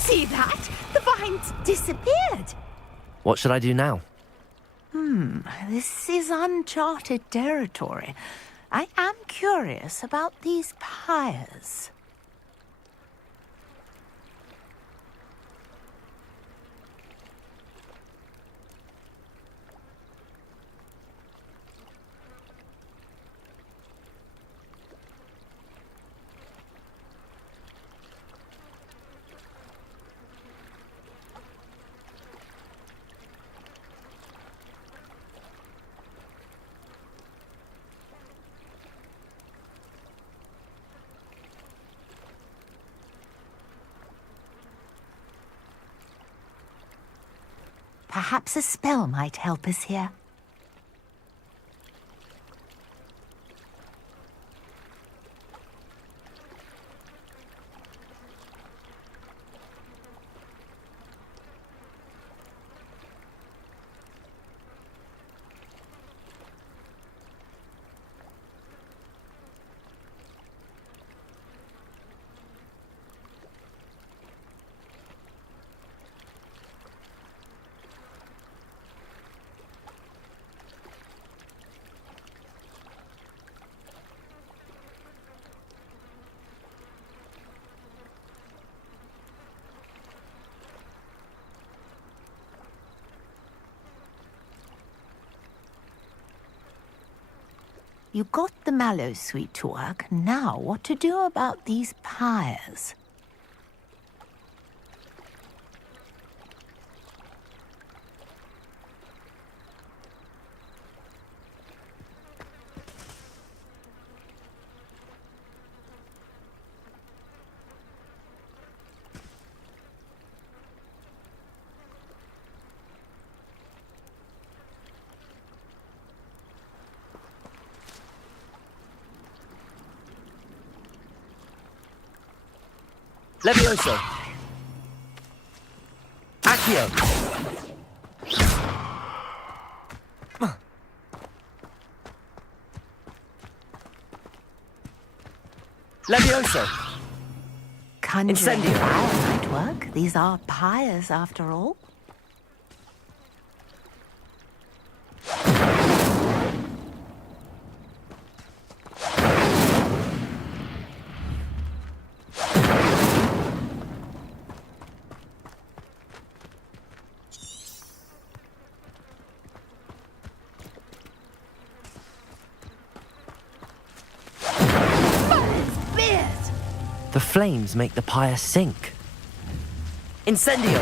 See that? The vines disappeared. What should I do now? This is uncharted territory. I am curious about these pyres. Perhaps a spell might help us here. You got the mallow sweet to work. Now, what to do about these pyres? Levioso! Accio! Levioso! Conjuring Incendio. fire might work. These are pyres, after all. The flames make the pyre sink. Incendio!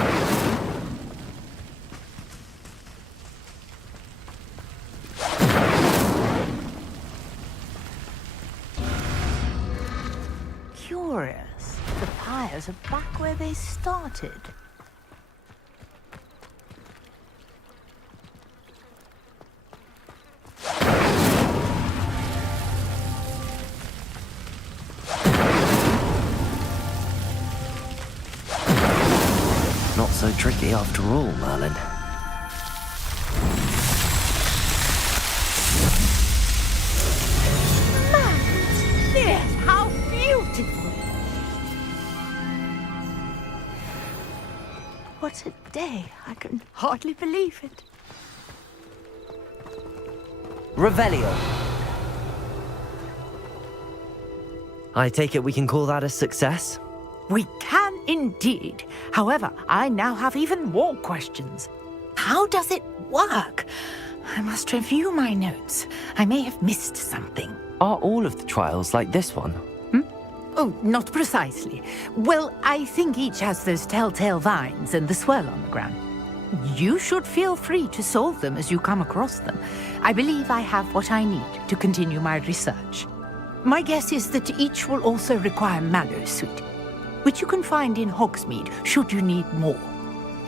Curious. The pyres are back where they started. Not so tricky after all, Merlin. Yes, how beautiful! What a day. I can hardly believe it. Revelio. I take it we can call that a success? We can indeed. However, I now have even more questions. How does it work? I must review my notes. I may have missed something. Are all of the trials like this one? Oh, not precisely. Well, I think each has those telltale vines and the swirl on the ground. You should feel free to solve them as you come across them. I believe I have what I need to continue my research. My guess is that each will also require mallow sweet, which you can find in Hogsmeade should you need more.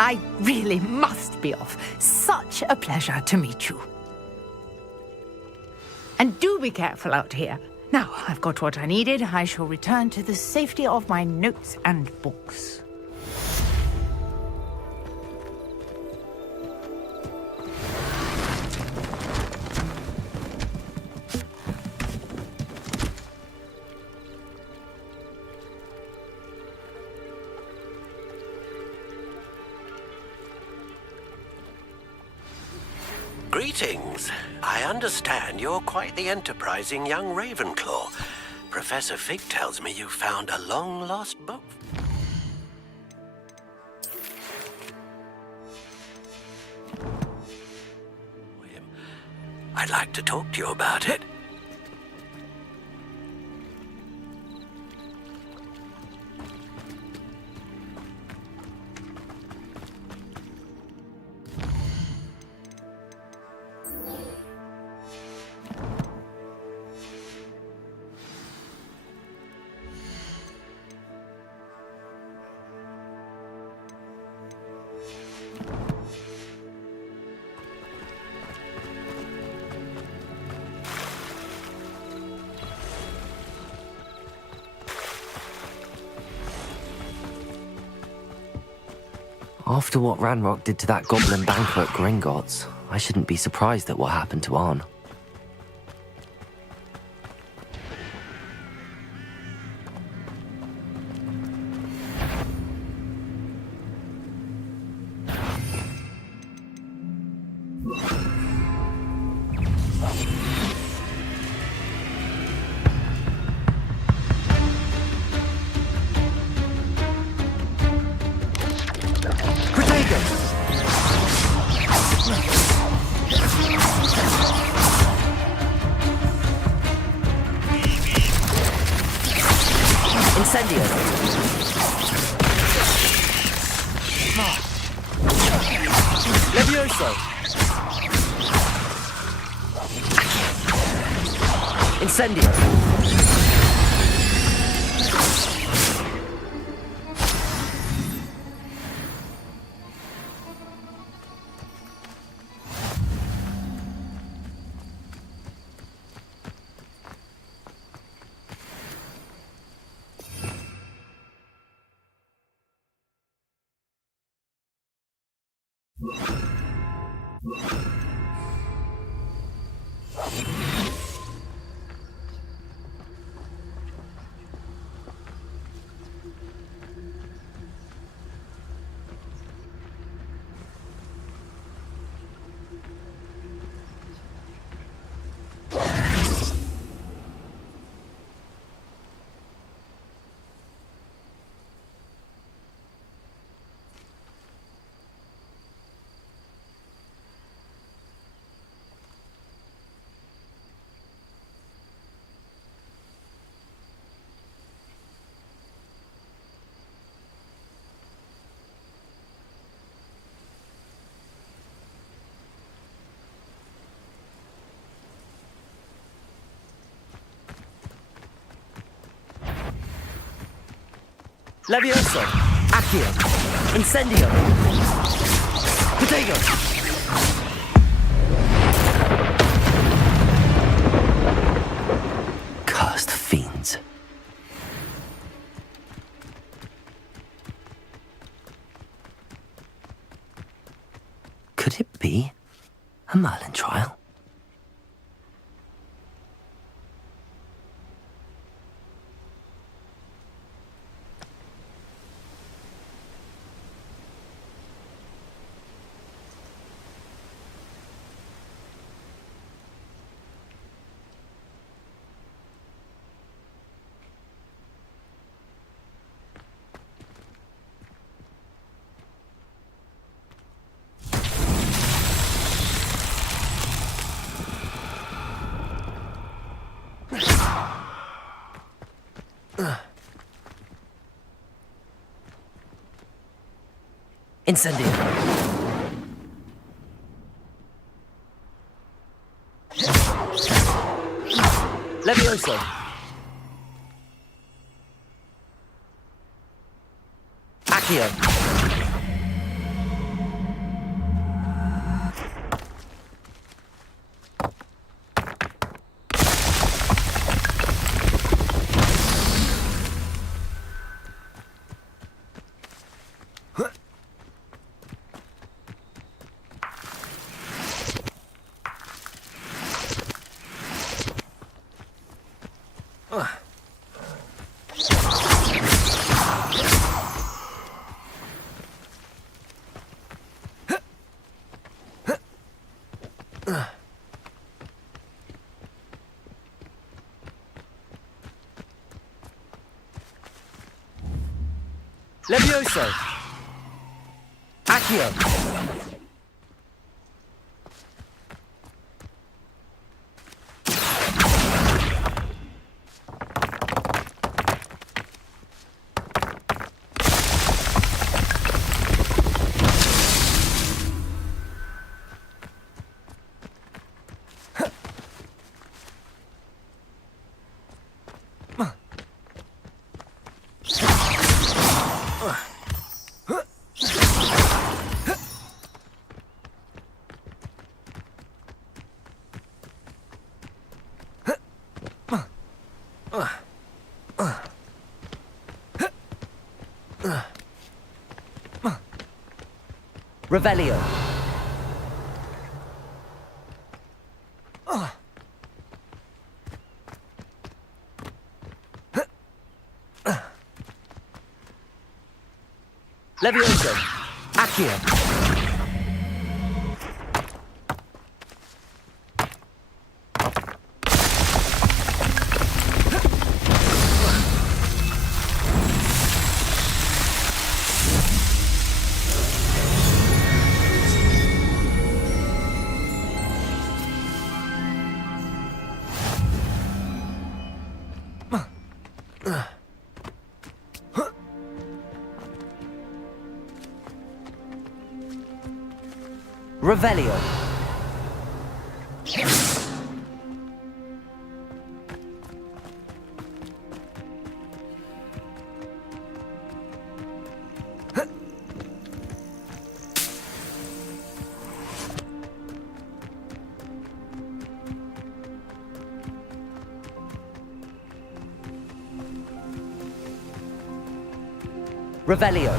I really must be off. Such a pleasure to meet you. And do be careful out here. Now, I've got what I needed. I shall return to the safety of my notes and books. Greetings. I understand you're quite the enterprising young Ravenclaw. Professor Fig tells me you found a long-lost book. I'd like to talk to you about it. After what Ranrock did to that goblin banker at Gringotts, I shouldn't be surprised at what happened to Arn. Incendio! Levioso! Accio! Incendio! Potato! Cursed fiends. Could it be a Merlin trial? Incendio! Levioso! Accio! Levioso! Accio! Revelio. Levioso. Accio. Revelio. Revelio.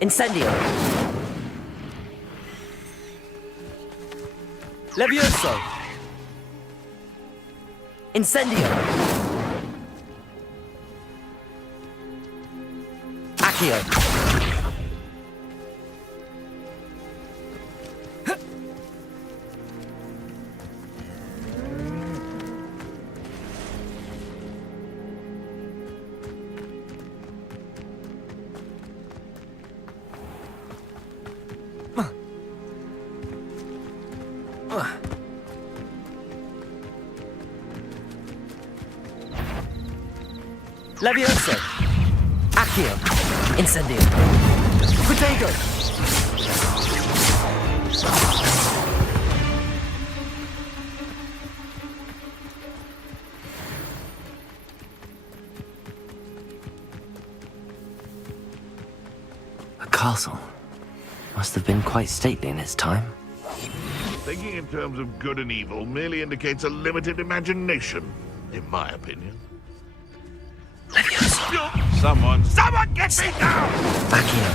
Incendio. Levioso. Incendio. Accio. Levioso. Accio. Incendio. Potato. A castle. Must have been quite stately in its time. Thinking in terms of good and evil merely indicates a limited imagination, in my opinion. Someone get me down! Accio.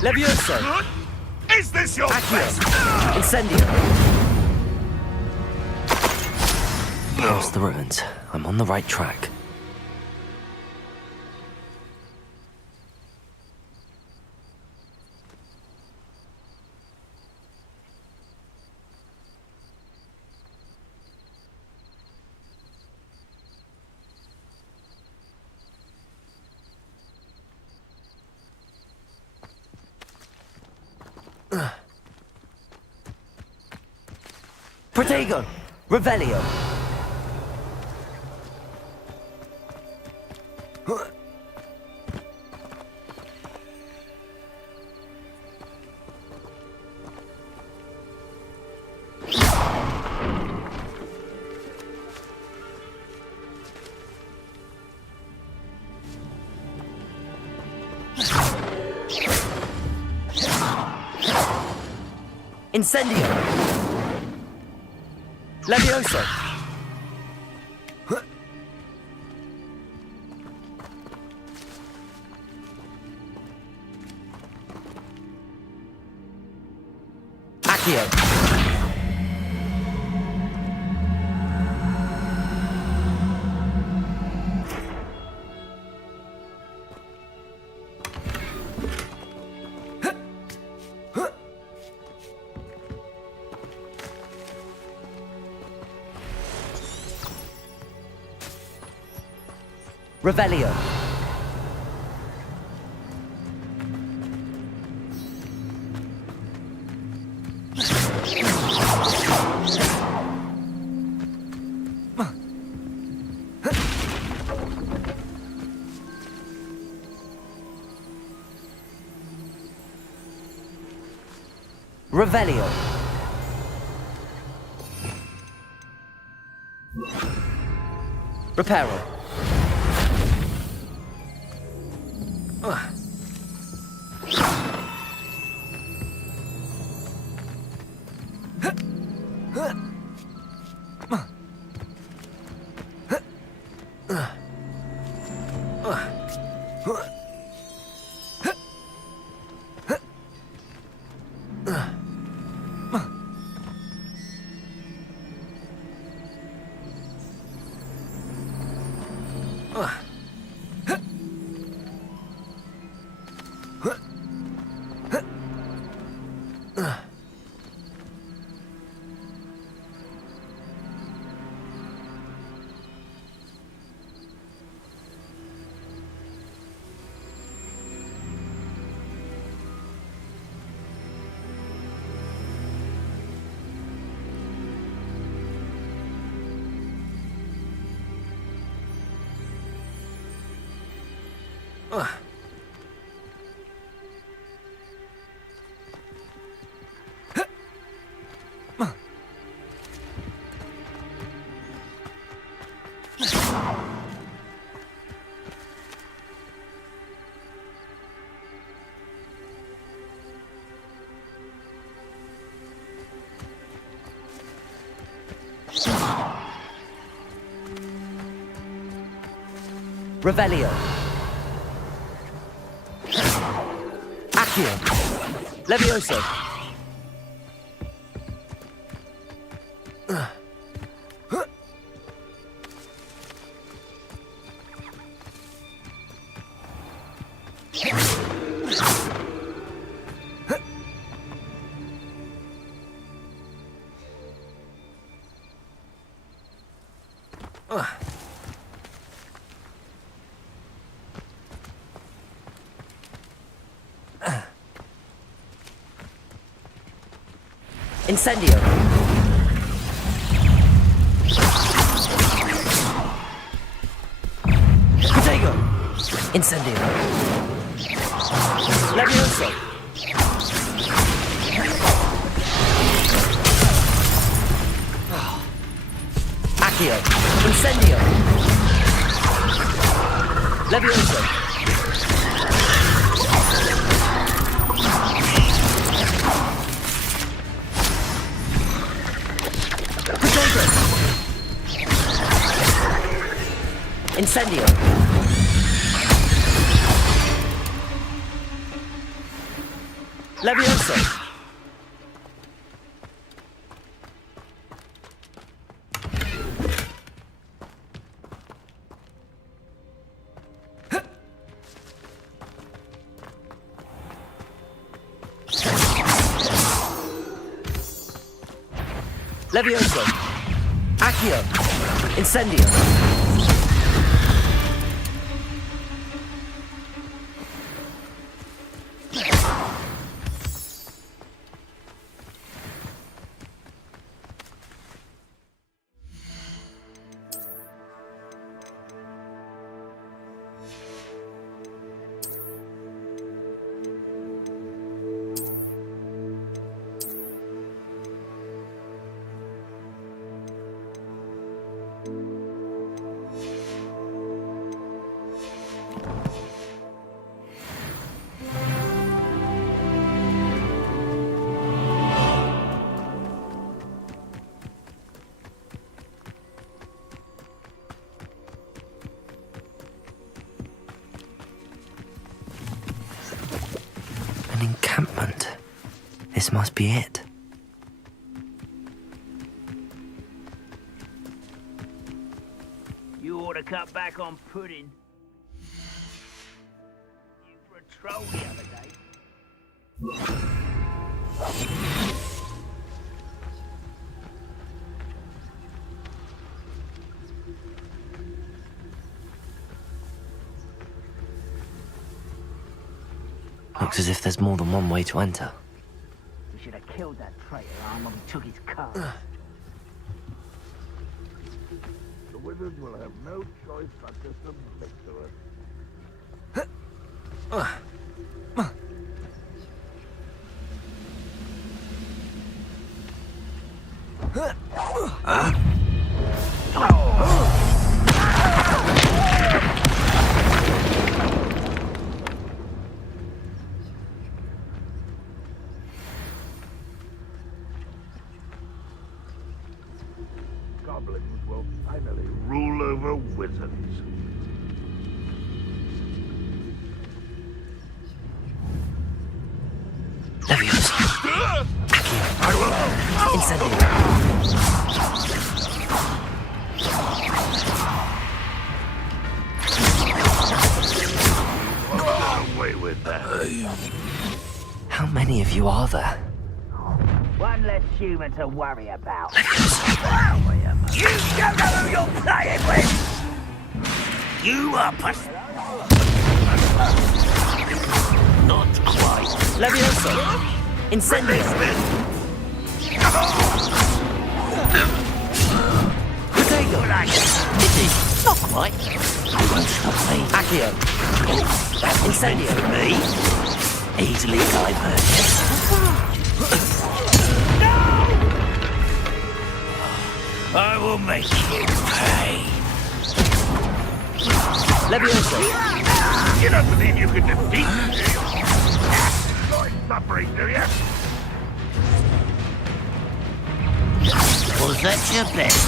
Levioso. Is this your best? Accio. Incendio. Past the ruins. I'm on the right track. Protego! Revelio! Incendio! Levioso! Accio. Revelio. Revelio. Reparo. Revelio. Accio. Levioso. Incendio. Protego. Incendio. Levioso. Accio. Incendio. Levioso. Incendio. Levioso. Levioso. Accio. Incendio. An encampment. This must be it. cut back on pudding. You for a troll the other day. Looks as if there's more than one way to enter. We should have killed that traitor arm when we took his car. The wizard will have no choice but to submit to us. Goblins will finally rule over wizards. Leviosa! I will. Incendio! Away with that. How many of you are there? One less human to worry about. You don't know who you're playing with! You are not quite. Leviosa! Incendio! Potato! Not quite. You won't stop me. Accio! That was meant Incendio! for me. Easily diverted. I will make you pay. Leviosa! You don't believe you can defeat me, do you? You're suffering, do you? Was that your best?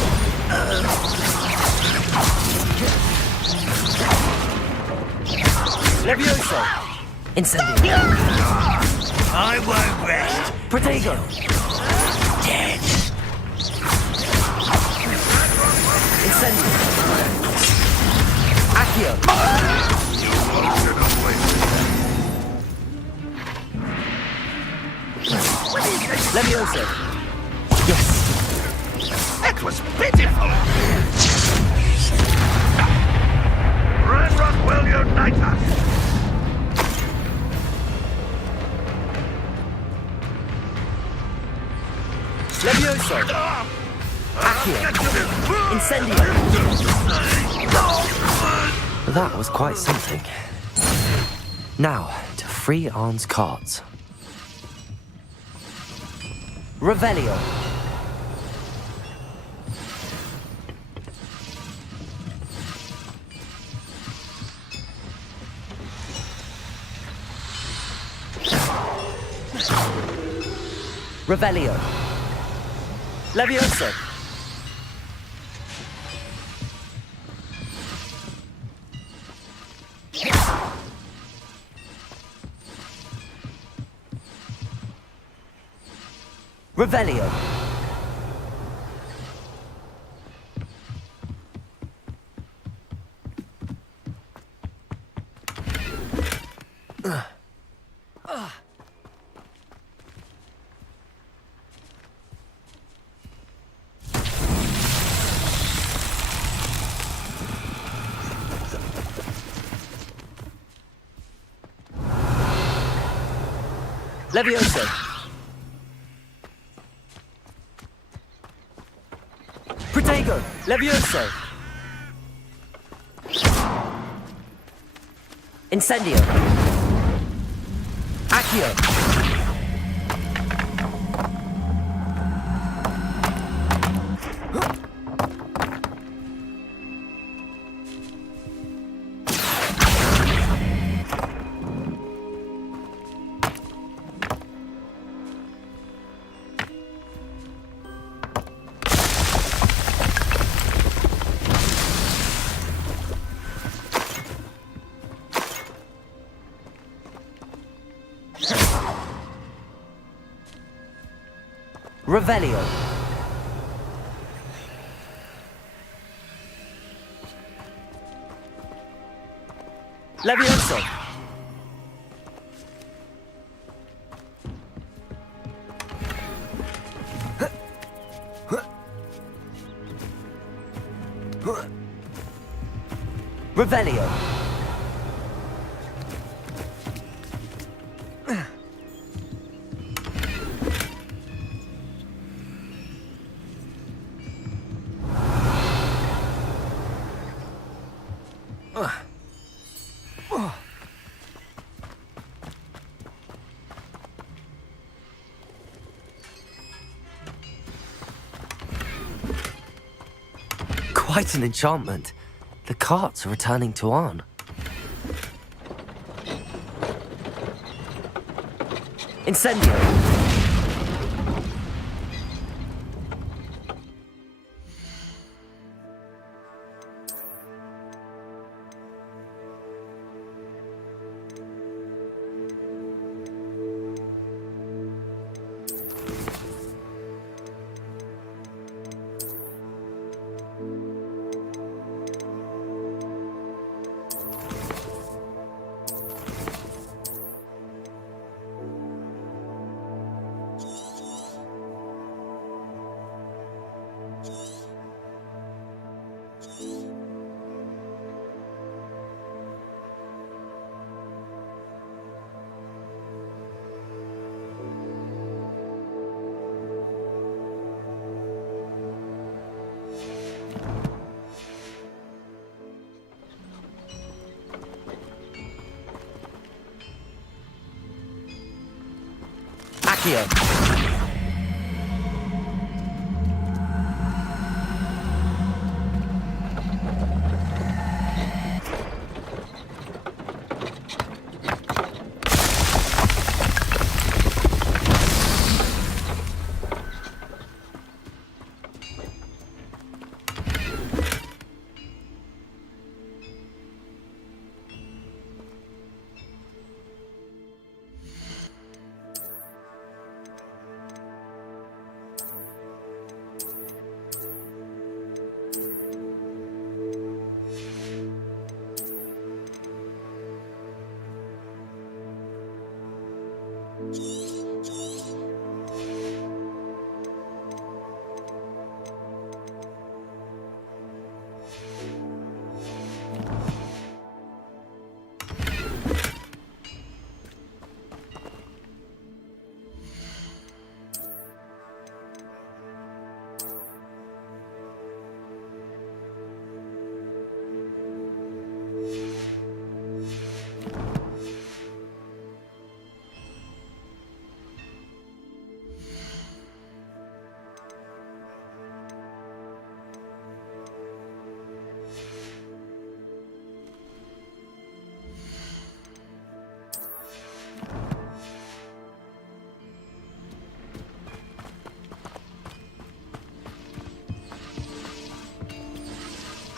Leviosa! Incendio! I won't rest. Protego! Dead. Incendio! Accio! Leviosa! Yes! That was pitiful. Red Rock will unite us! Leviosa! Accio! Incendio! That was quite something. Now, to free Arn's cards. Revelio! Revelio! Leviosa! Revelio! Leviosa! Protego! Leviosa! Incendio! Accio! Revelio! Levioso! Revelio! Quite an enchantment. The carts are returning to Arn. Incendio! Accio!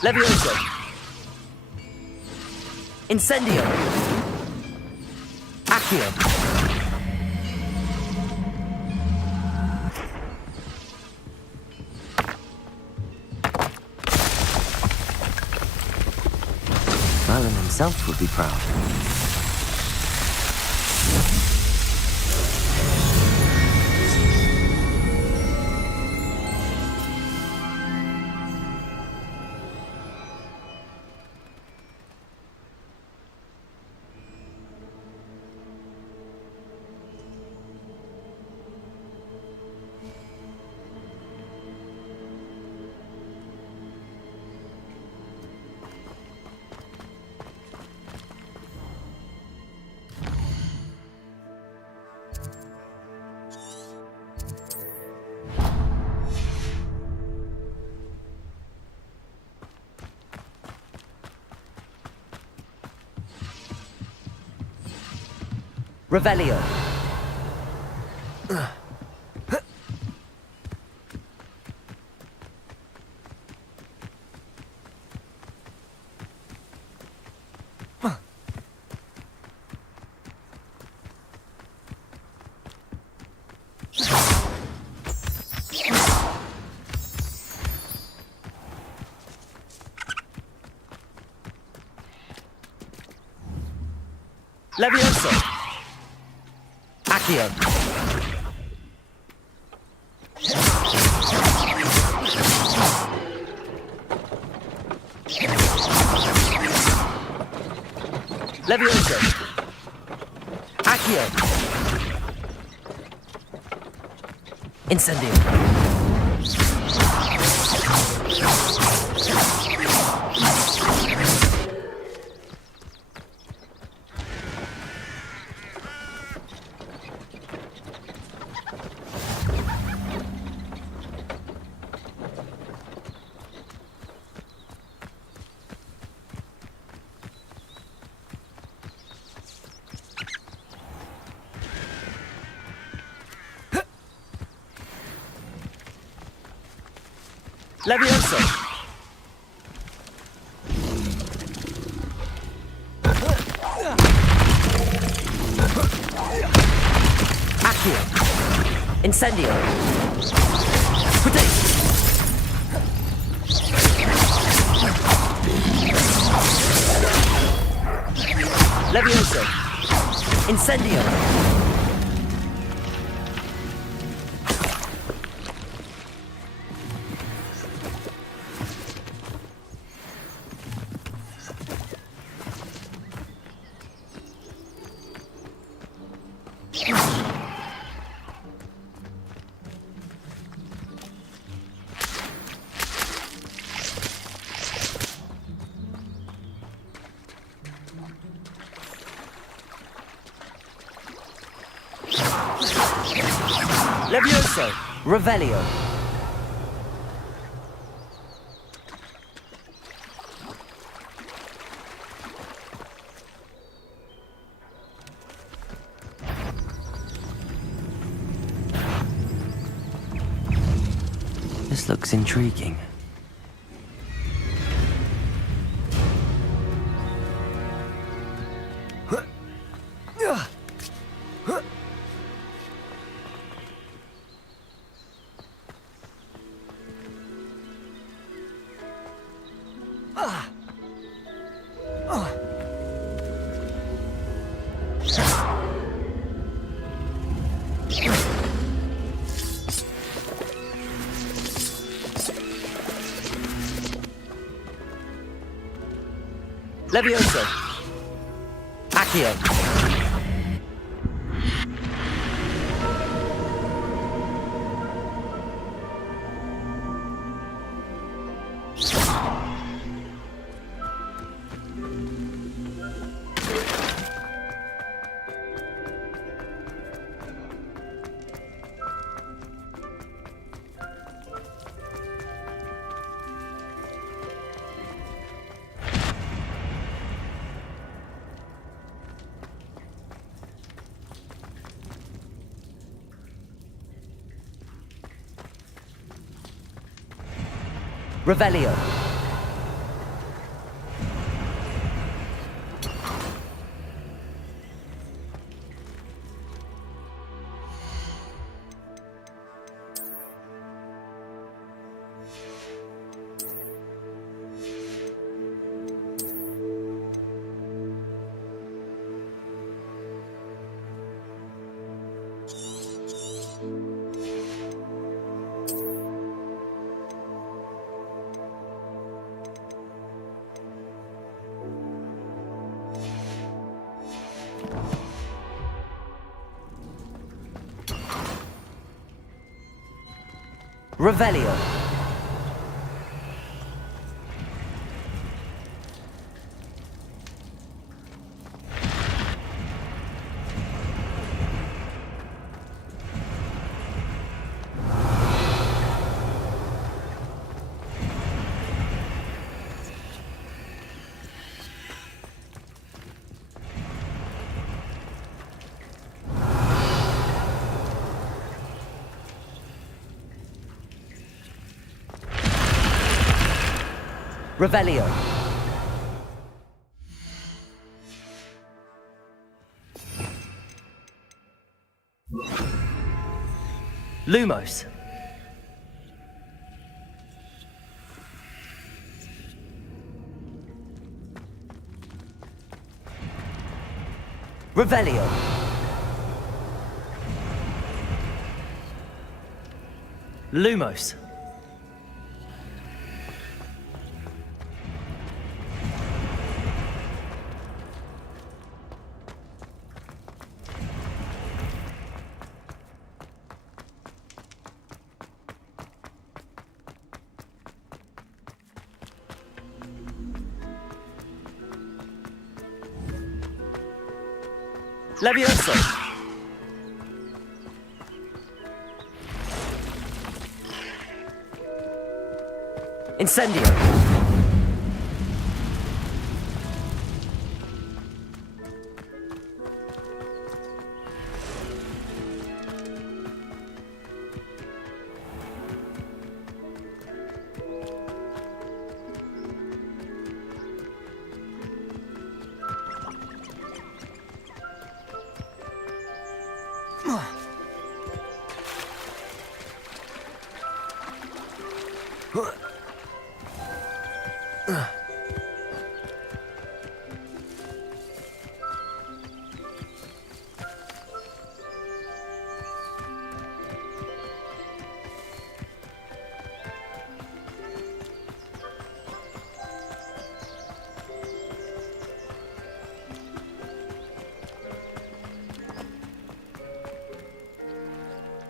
Levioso! Incendio! Accio! Merlin himself would be proud. Revelio! Levioso! Accio! Levioso! Accio! Incendio! Levioso! Accio! Incendio! Protection! Levioso! Incendio! Levioso! Revelio! This looks intriguing. Levioso! Accio! Revelio! Revelio! Revelio! Lumos! Revelio. Lumos. Levioso. Incendio.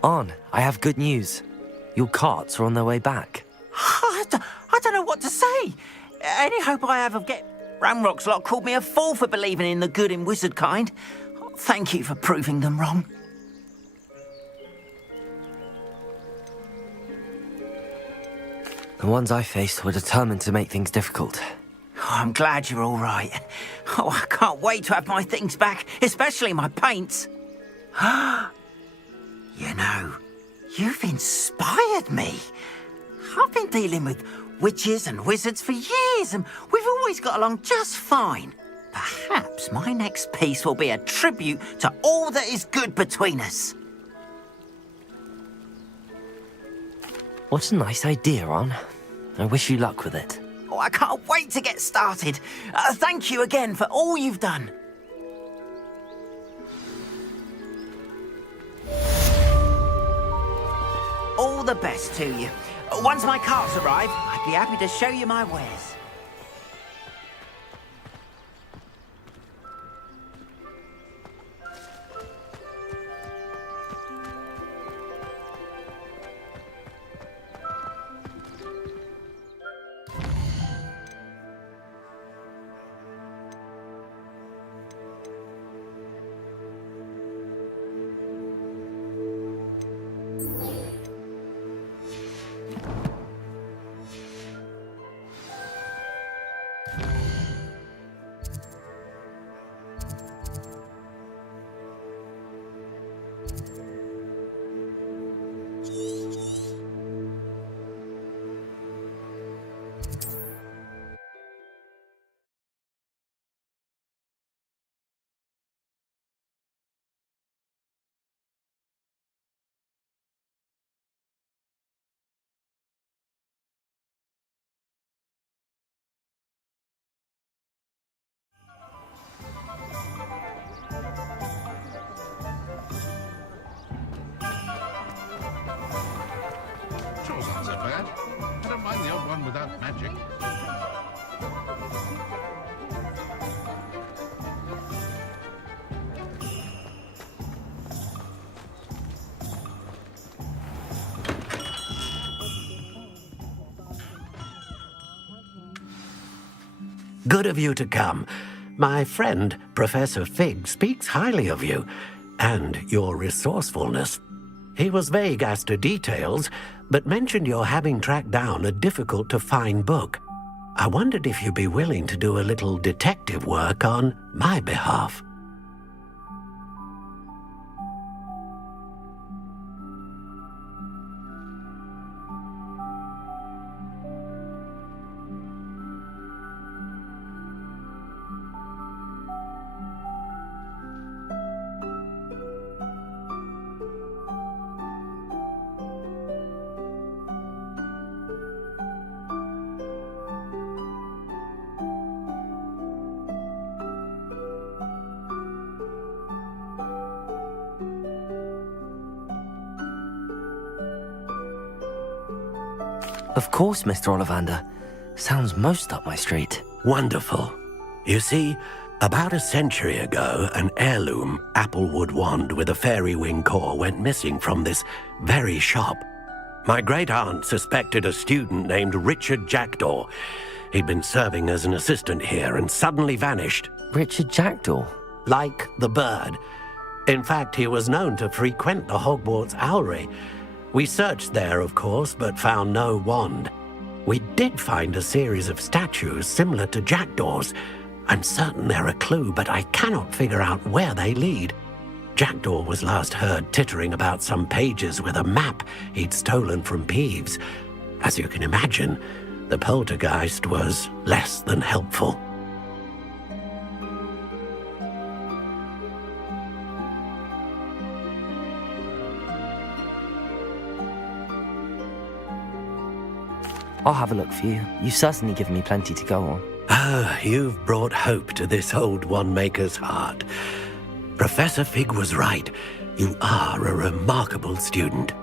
On, I have good news. Your carts are on their way back. I don't know what to say. Any hope I have of Ramrock's lot called me a fool for believing in the good in wizard kind. Thank you for proving them wrong. The ones I faced were determined to make things difficult. Oh, I'm glad you're all right. Oh, I can't wait to have my things back, especially my paints. You know, you've inspired me. I've been dealing with witches and wizards for years, and we've always got along just fine. Perhaps my next piece will be a tribute to all that is good between us. What a nice idea, On. I wish you luck with it. Oh, I can't wait to get started. Thank you again for all you've done. All the best to you. Once my carts arrive, I'd be happy to show you my wares. Chore's not so bad. I don't mind the odd one without magic. Good of you to come. My friend, Professor Fig, speaks highly of you and your resourcefulness. He was vague as to details, but mentioned your having tracked down a difficult-to-find book. I wondered if you'd be willing to do a little detective work on my behalf. Of course, Mr. Ollivander. Sounds most up my street. Wonderful. You see, about a century ago, an heirloom applewood wand with a fairy wing core went missing from this very shop. My great-aunt suspected a student named Richard Jackdaw. He'd been serving as an assistant here and suddenly vanished. Richard Jackdaw? Like the bird. In fact, he was known to frequent the Hogwarts Owlery. We searched there, of course, but found no wand. We did find a series of statues similar to Jackdaw's. I'm certain they're a clue, but I cannot figure out where they lead. Jackdaw was last heard tittering about some pages with a map he'd stolen from Peeves. As you can imagine, the poltergeist was less than helpful. I'll have a look for you. You've certainly given me plenty to go on. Ah, you've brought hope to this old one-maker's heart. Professor Fig was right. You are a remarkable student.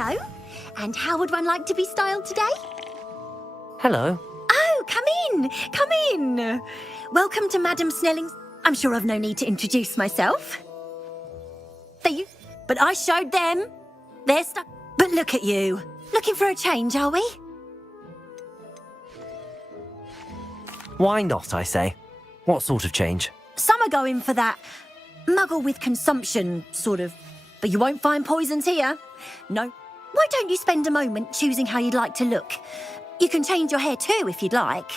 Hello. And how would one like to be styled today? Hello. Oh, come in. Come in. Welcome to Madam Snelling's... I'm sure I've no need to introduce myself. But I showed them. They're stuck. But look at you. Looking for a change, are we? Why not, I say? What sort of change? Some are going for that muggle with consumption, sort of. But you won't find poisons here. No. Why don't you spend a moment choosing how you'd like to look? You can change your hair too, if you'd like.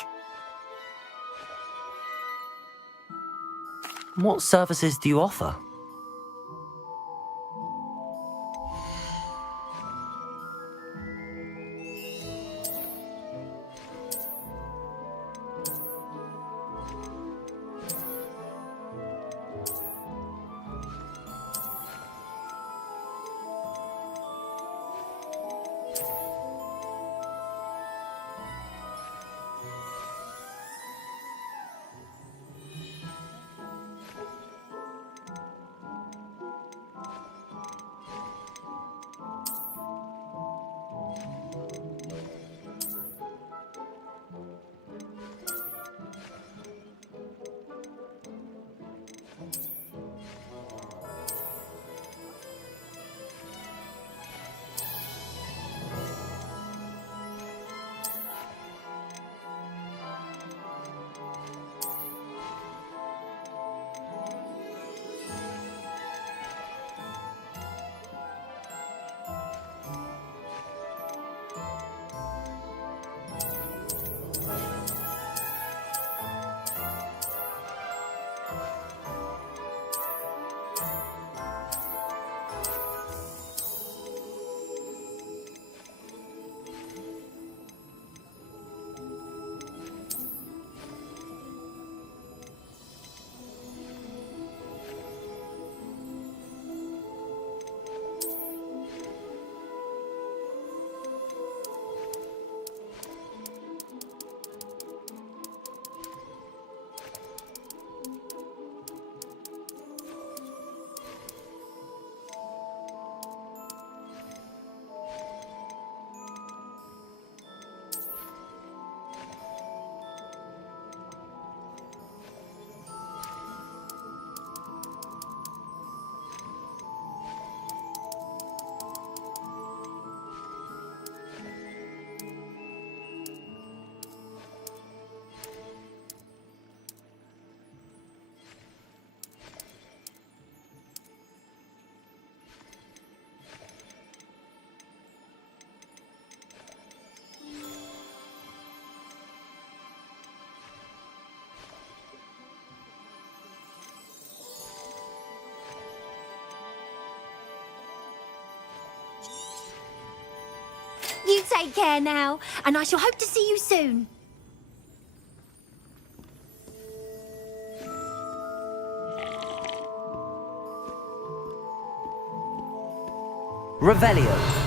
What services do you offer? take care now, and I shall hope to see you soon. Revelio.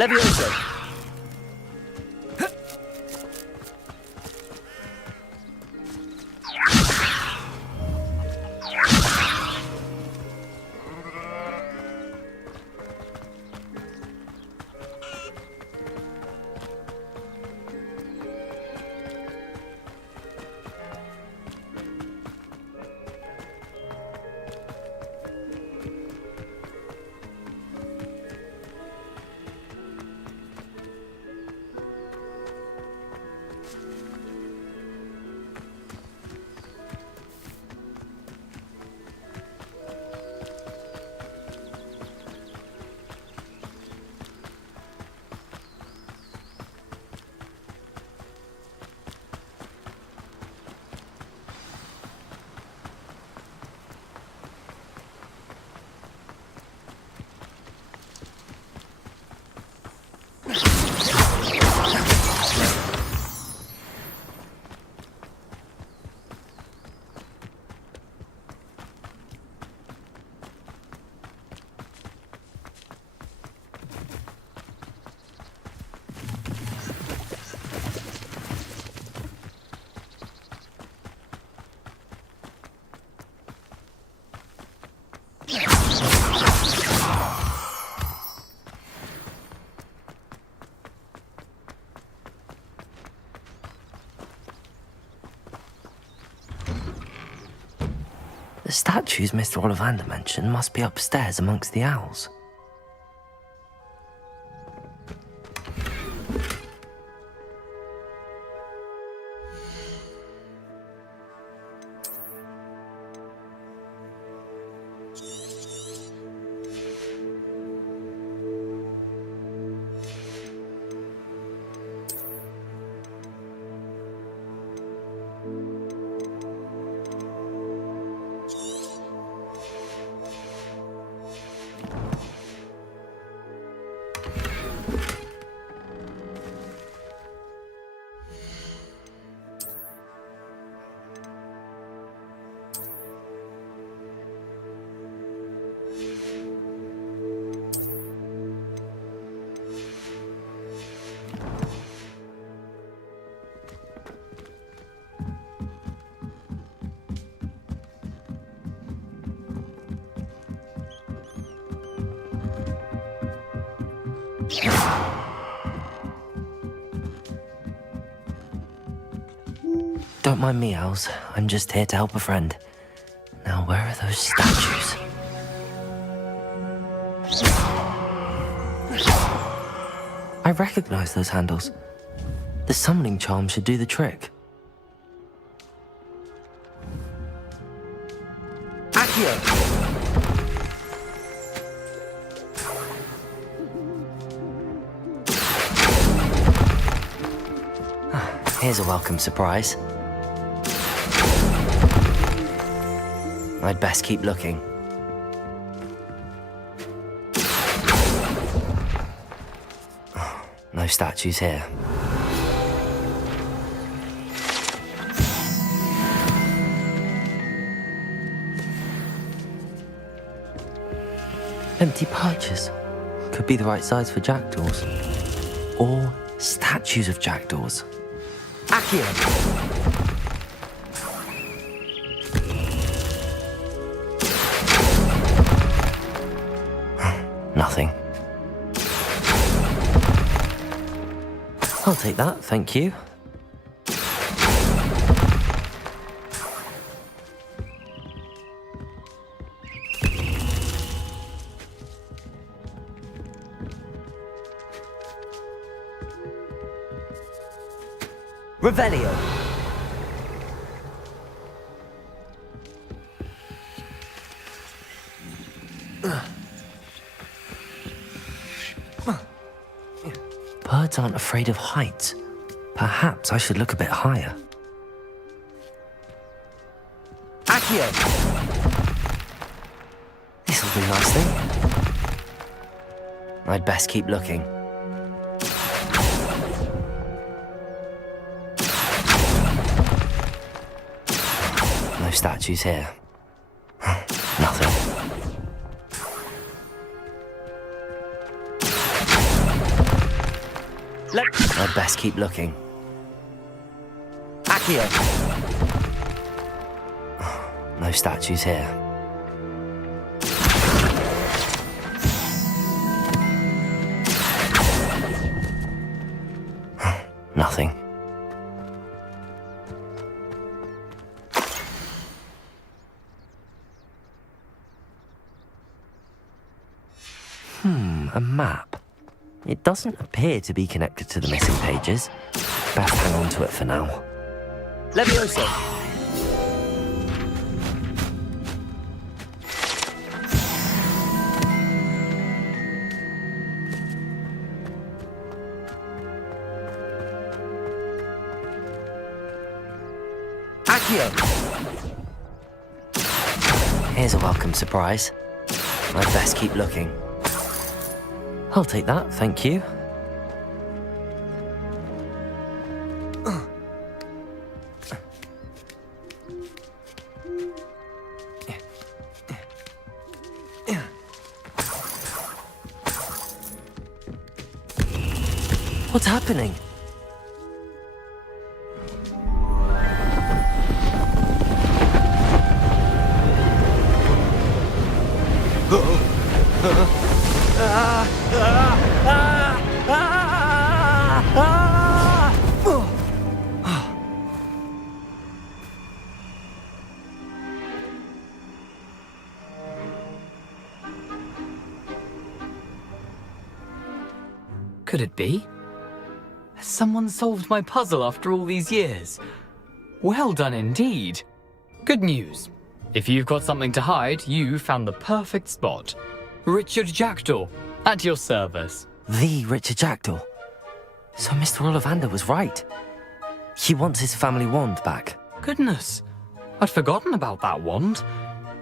Levioso! The statues Mr. Ollivander mentioned must be upstairs amongst the owls. Don't mind me, owls. I'm just here to help a friend. Now, where are those statues? I recognize those handles. The summoning charm should do the trick. Accio! Here's a welcome surprise. I'd best keep looking. No statues here. Empty pouches. Could be the right size for jackdaws. Or statues of jackdaws. Accio! Nothing. I'll take that, thank you. Revelio! Birds aren't afraid of heights. Perhaps I should look a bit higher. Accio! This'll do nicely. I'd best keep looking. No statues here. Nothing. I'd best keep looking. Accio! No statues here. Nothing. A map. It doesn't appear to be connected to the missing pages. Best hang on to it for now. Levioso! Accio! Here's a welcome surprise. I'd best keep looking. I'll take that, thank you. What's happening? Could it be? Has someone solved my puzzle after all these years? Well done indeed. Good news. If you've got something to hide, you found the perfect spot. Richard Jackdaw, at your service. The Richard Jackdaw. So Mr. Ollivander was right. He wants his family wand back. Goodness, I'd forgotten about that wand.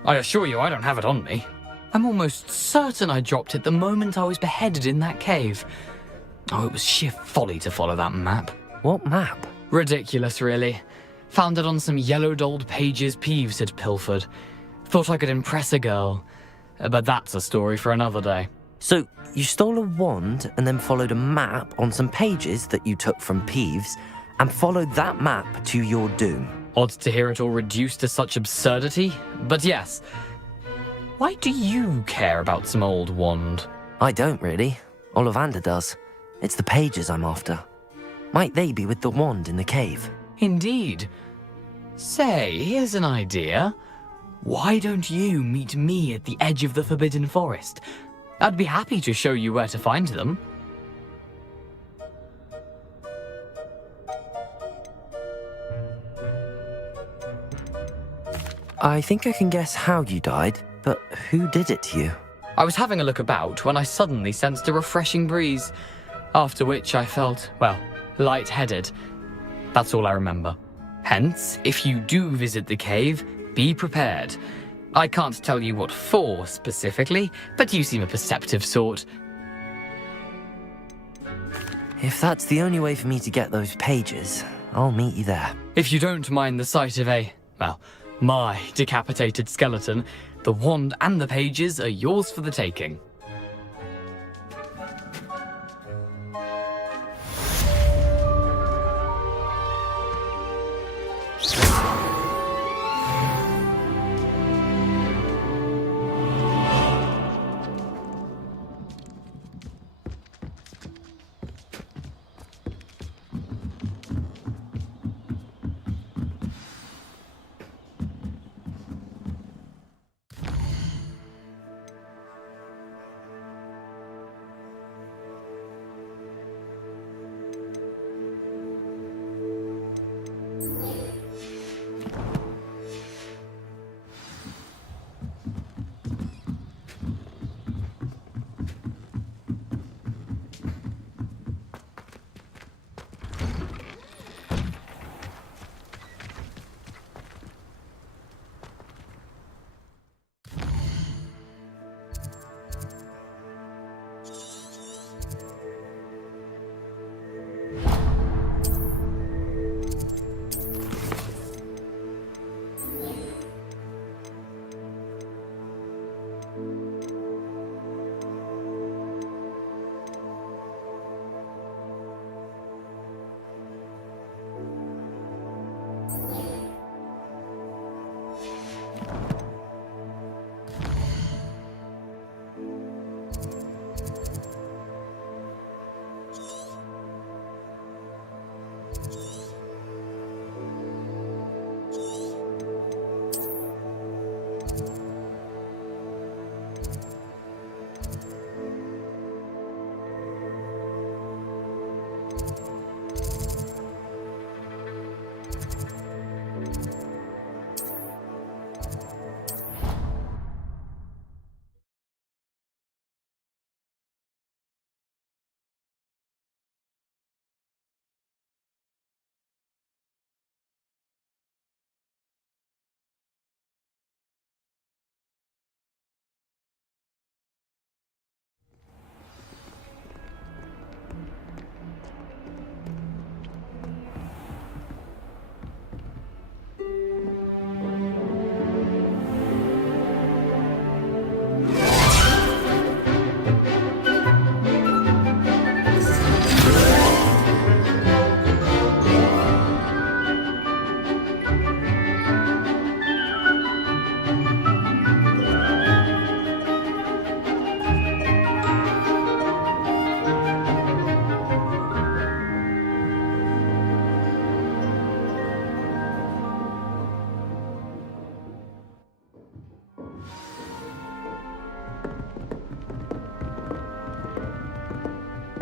I assure you I don't have it on me. I'm almost certain I dropped it the moment I was beheaded in that cave. Oh, it was sheer folly to follow that map. What map? Ridiculous, really. Found it on some yellowed old pages Peeves had pilfered. Thought I could impress a girl. But that's a story for another day. So you stole a wand and then followed a map on some pages that you took from Peeves and followed that map to your doom. Odd to hear it all reduced to such absurdity, but yes. Why do you care about some old wand? I don't really. Ollivander does. It's the pages I'm after. Might they be with the wand in the cave? Indeed. Say, here's an idea. Why don't you meet me at the edge of the Forbidden Forest? I'd be happy to show you where to find them. I think I can guess how you died, but who did it to you? I was having a look about when I suddenly sensed a refreshing breeze, after which I felt, well, lightheaded. That's all I remember. Hence, if you do visit the cave, be prepared. I can't tell you what for specifically, but you seem a perceptive sort. If that's the only way for me to get those pages, I'll meet you there. If you don't mind the sight of my decapitated skeleton, the wand and the pages are yours for the taking.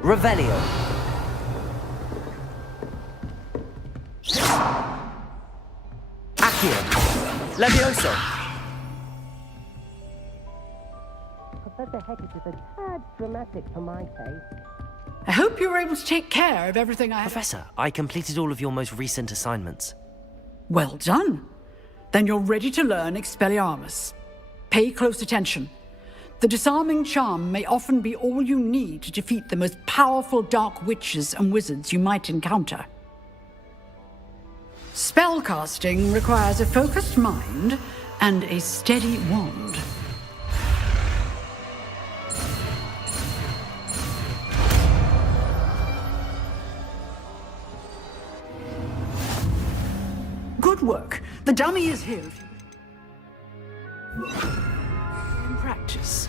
Revelio. Accio. Levioso. Professor Hecat is a tad dramatic for my taste. I hope you were able to take care of everything I... Professor, I completed all of your most recent assignments. Well done. Then you're ready to learn Expelliarmus. Pay close attention. The disarming charm may often be all you need to defeat the most powerful dark witches and wizards you might encounter. Spellcasting requires a focused mind and a steady wand. Good work. The dummy is here. In practice.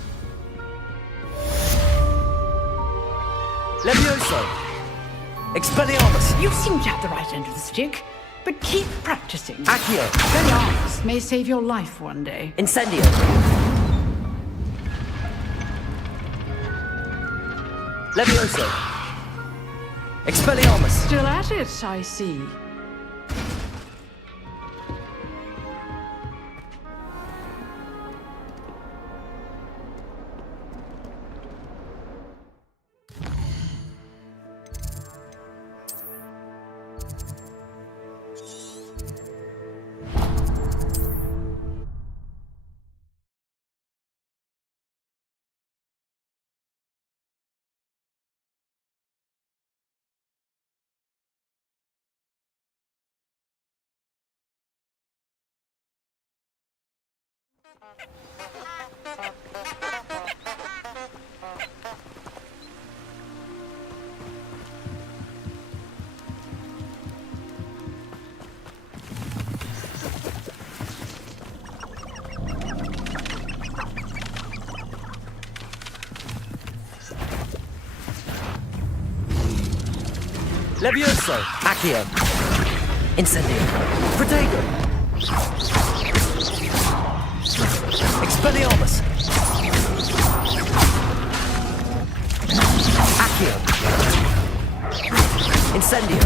Levioso. Expelliarmus. You seem to have the right end of the stick, but keep practicing. Accio. Expelliarmus may save your life one day. Incendio. Levioso. Expelliarmus. Still at it, I see. Levioso. Accio. Incendio. Protego. Expelliarmus. Accio. Incendio.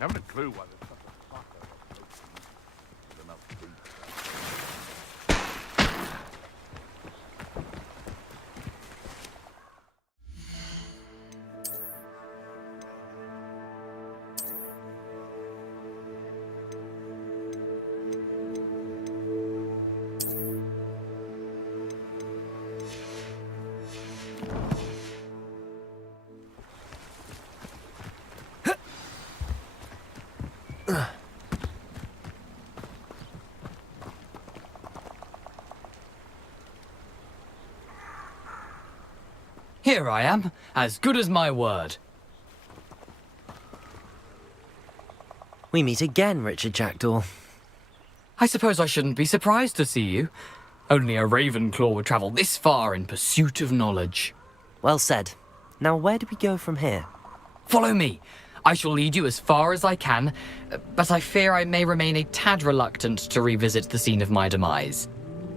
Haven't a clue why there's such a fucker. There's enough food. Here I am, as good as my word. We meet again, Richard Jackdaw. I suppose I shouldn't be surprised to see you. Only a Ravenclaw would travel this far in pursuit of knowledge. Well said. Now where do we go from here? Follow me. I shall lead you as far as I can, but I fear I may remain a tad reluctant to revisit the scene of my demise.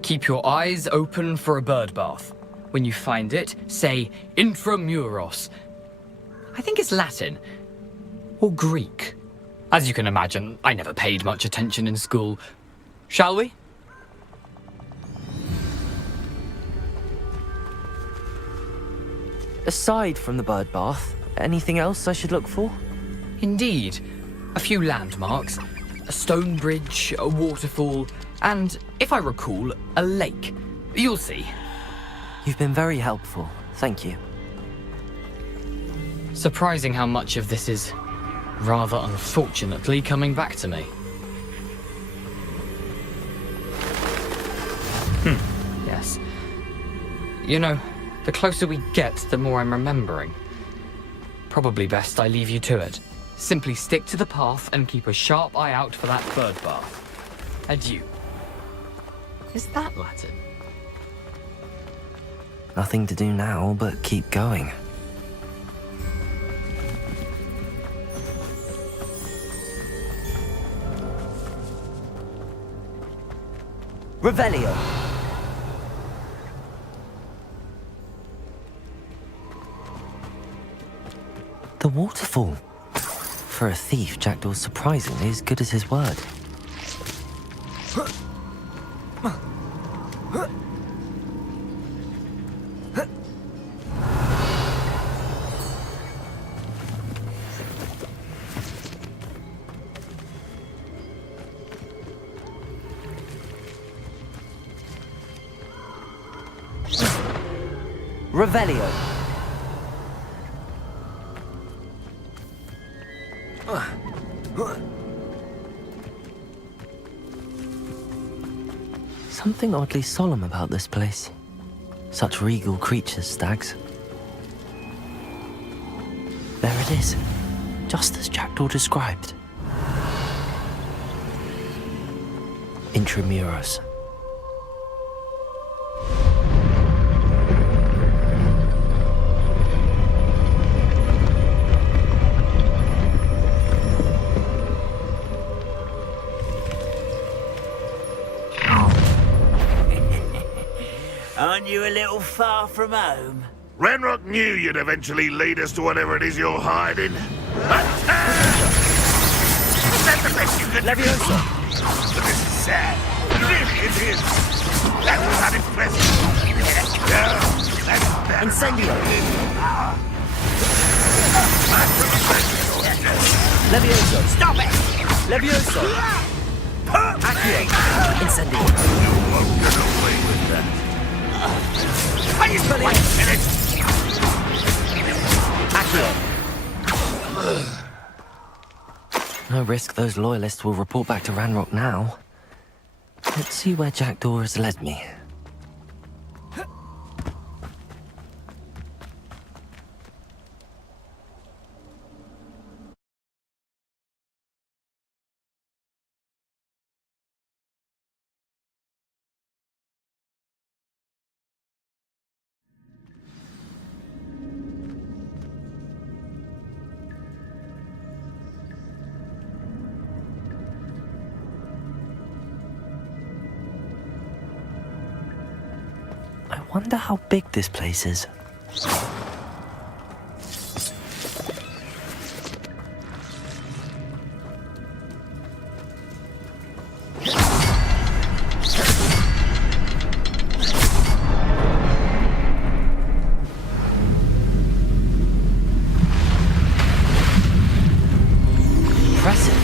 Keep your eyes open for a bird bath. When you find it, say intramuros. I think it's Latin. Or Greek. As you can imagine, I never paid much attention in school. Shall we? Aside from the bird bath, anything else I should look for? Indeed. A few landmarks. A stone bridge, a waterfall, and, if I recall, a lake. You'll see. You've been very helpful. Thank you. Surprising how much of this is, rather unfortunately, coming back to me. You know, the closer we get, the more I'm remembering. Probably best I leave you to it. Simply stick to the path and keep a sharp eye out for that bird bath. Adieu. Is that Latin? Nothing to do now but keep going. Revelio! The waterfall. For a thief, Jackdaw's surprisingly as good as his word. Revelio. Something oddly solemn about this place. Such regal creatures, stags. There it is, just as Jackdaw described. Intramuros. Aren't you a little far from home? Ranrock knew you'd eventually lead us to whatever it is you're hiding. Attack! Is that the best you could do? Leviosa! But this is sad. It is. That was unimpressive. No, that's better. Incendio! Leviosa! Stop it! Leviosa! Accio! Incendio! You won't get away with that. Wait a minute! Accio! No risk those loyalists will report back to Ranrock now. Let's see where Jackdaw has led me. I wonder how big this place is. Impressive.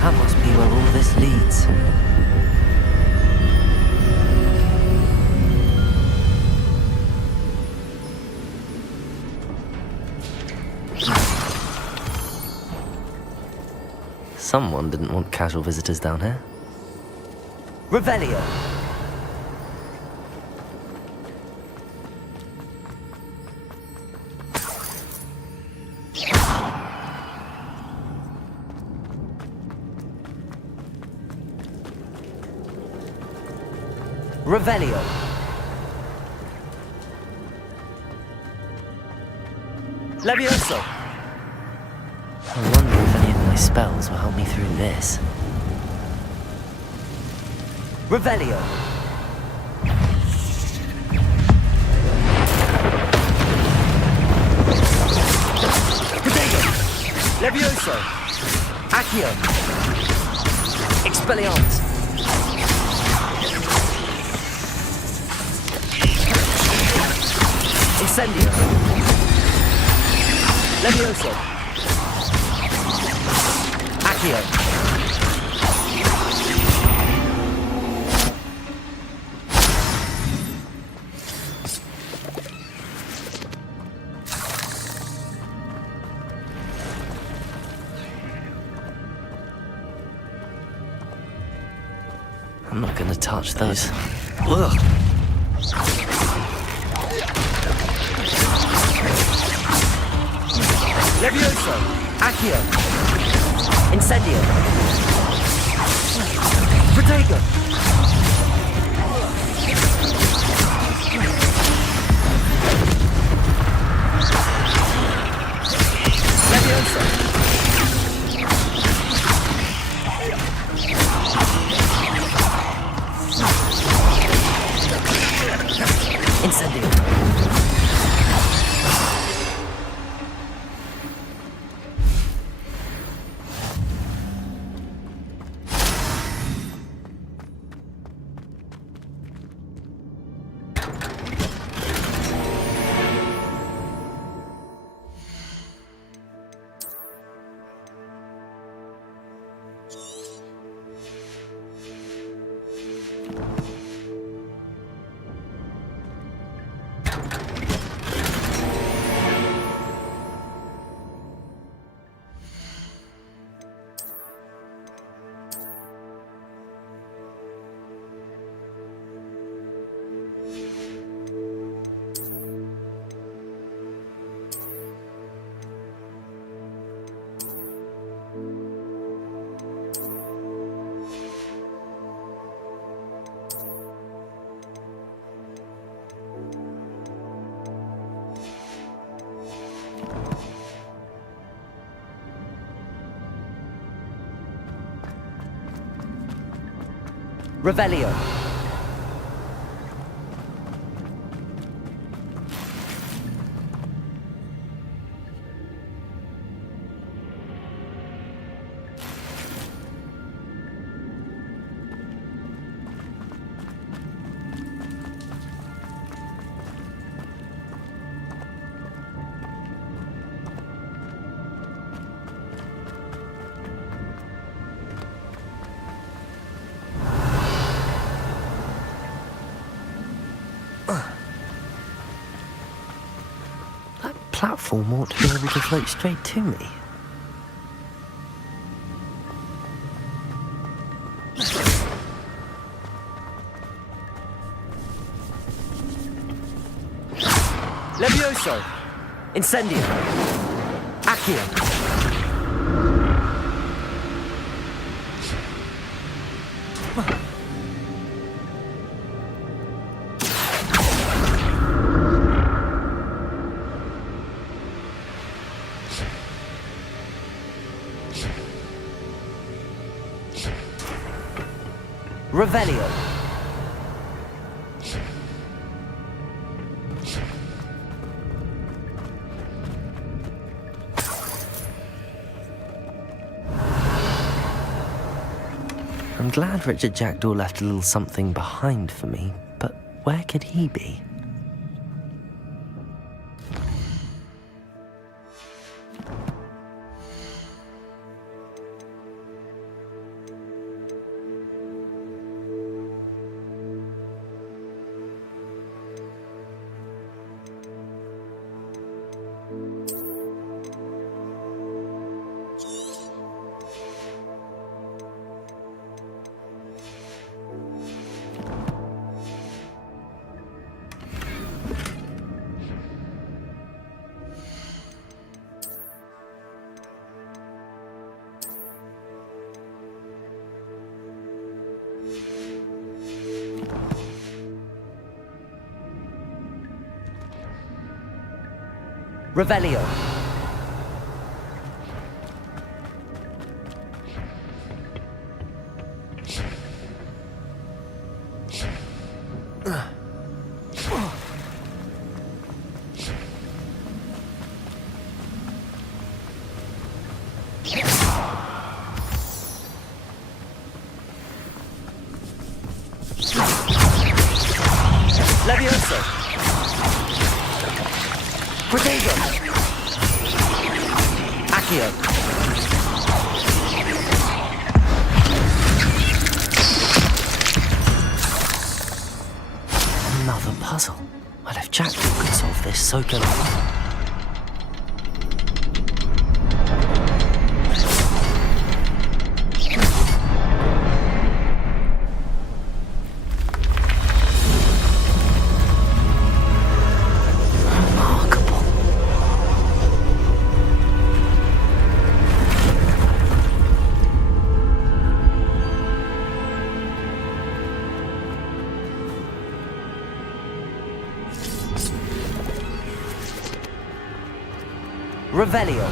That must be where all this leads. Someone didn't want casual visitors down here. Revelio! Revelio! Levioso! I wonder if any of my spells will help me through this. Revelio! Protego! Levioso! Accio! Expelliarmus! Incendio! Levioso! Accio! I'm not gonna touch those. Ugh. Levioso! Accio! Incendio! Protego! Levioso! Incendio! Revelio. Platform ought to be able to float straight to me. Levioso! Incendio! Accio! Revelio. I'm glad Richard Jackdaw left a little something behind for me, but where could he be? Revelio. Levioso. Protego. Accio. Another puzzle. Well, if Jackdaw could solve this, so can I. Revelio.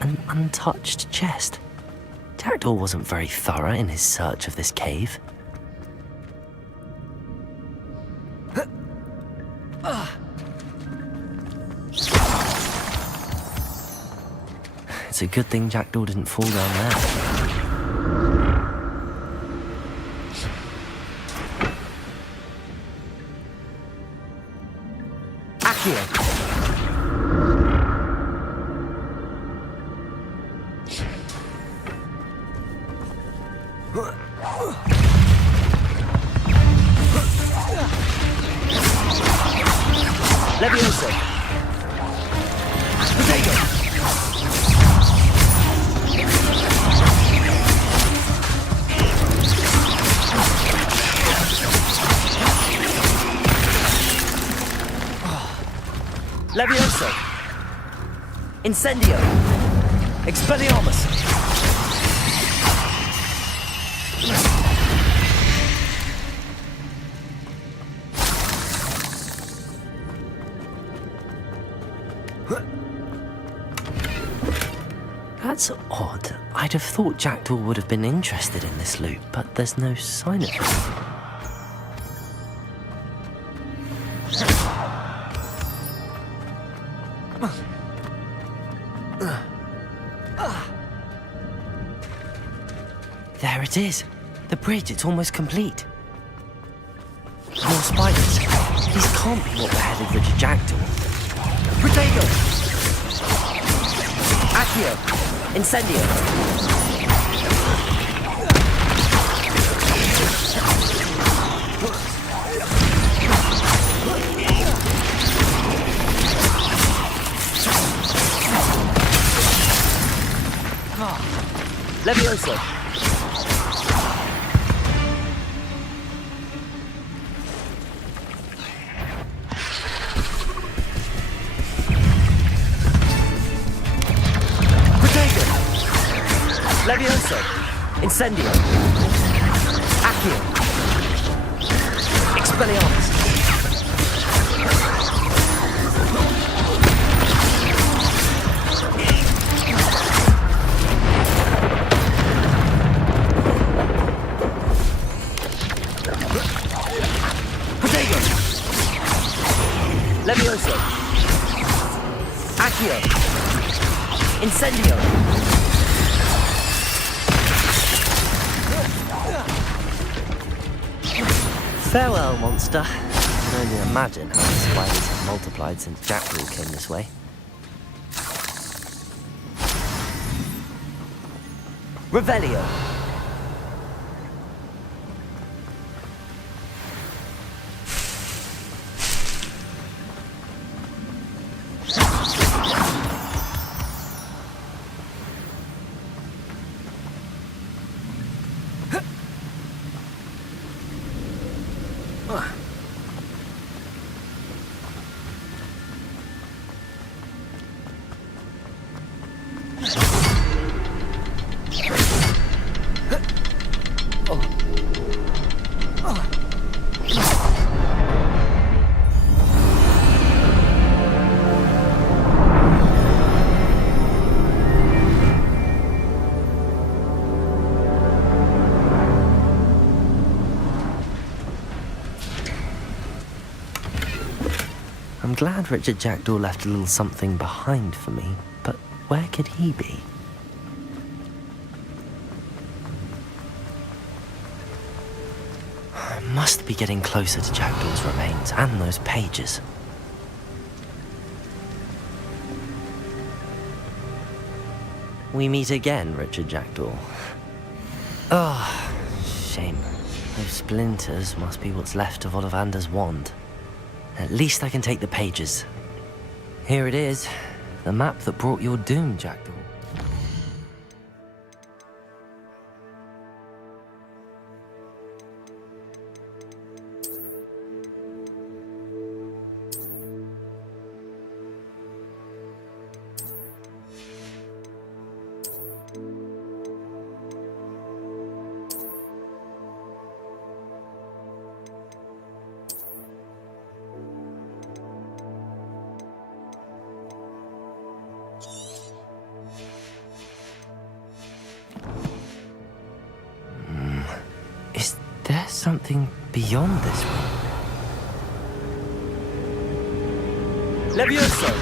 An untouched chest. Jackdaw wasn't very thorough in his search of this cave. It's a good thing Jackdaw didn't fall down there. Accio. Levioso. Potato. Levioso. Incendio. Expelliarmus. That's odd. I'd have thought Jackdaw would have been interested in this loot, but there's no sign of it. There it is. The bridge, it's almost complete. More spiders. These can't be what beheaded Richard Jackdaw. Protego! Accio! Incendio! Levioso! Levioso, Incendio, Accio, Expelliarmus. Protego, Levioso, Accio, Incendio. Farewell, monster. I can only imagine how the spiders have multiplied since Jackdaw came this way. Revelio. I'm glad Richard Jackdaw left a little something behind for me, but where could he be? I must be getting closer to Jackdaw's remains and those pages. We meet again, Richard Jackdaw. Oh, shame. Those splinters must be what's left of Ollivander's wand. At least I can take the pages. Here it is, the map that brought your doom, Jackdaw. Is there something beyond this one? Levioso!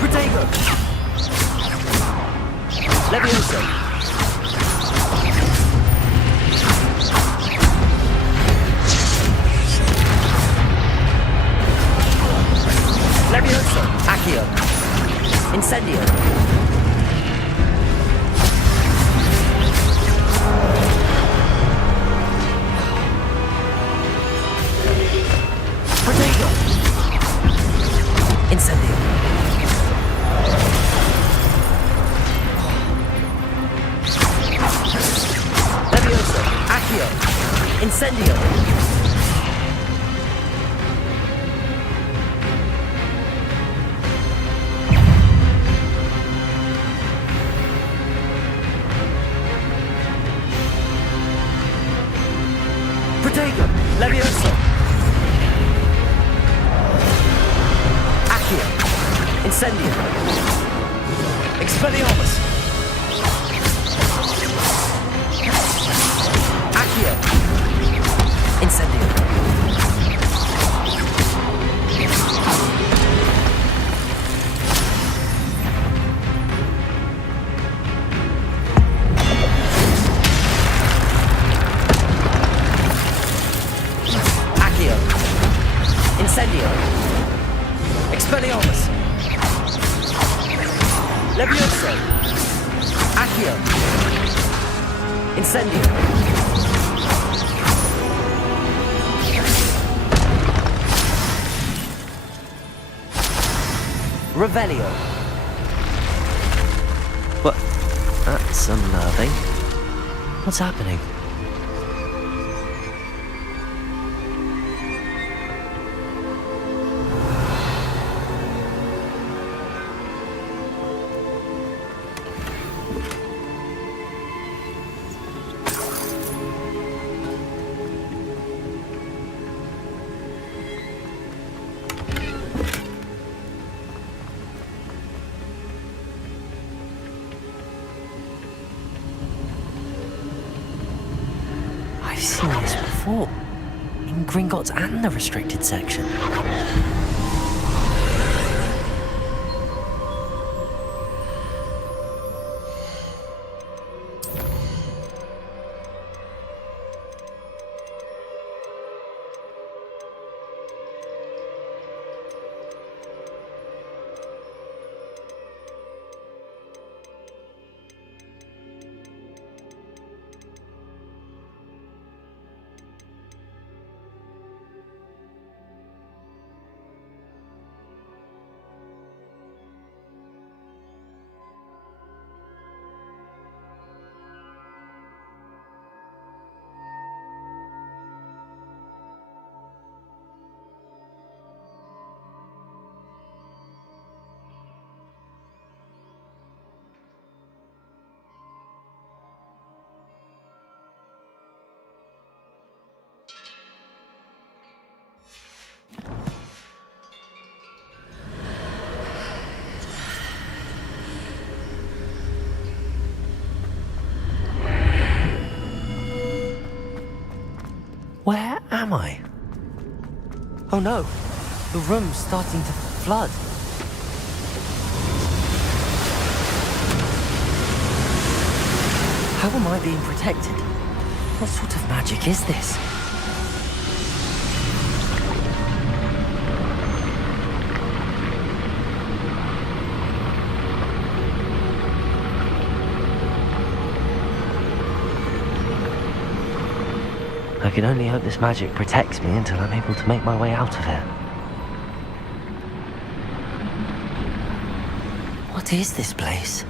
Protego! Levioso! Levioso! Accio! Incendio! Protego! Incendio! Levioso! Accio! Incendio! Protego! Levioso! Accio! Incendio! Expelliarmus! Accio! Incendio! Accio! Incendio! Expelliarmus! Levioso! Accio! Incendio! Revelio! What? That's unnerving. What's happening? I've seen this before. In Gringotts and the restricted section. Where am I? Oh no, the room's starting to flood. How am I being protected? What sort of magic is this? I can only hope this magic protects me until I'm able to make my way out of here. What is this place?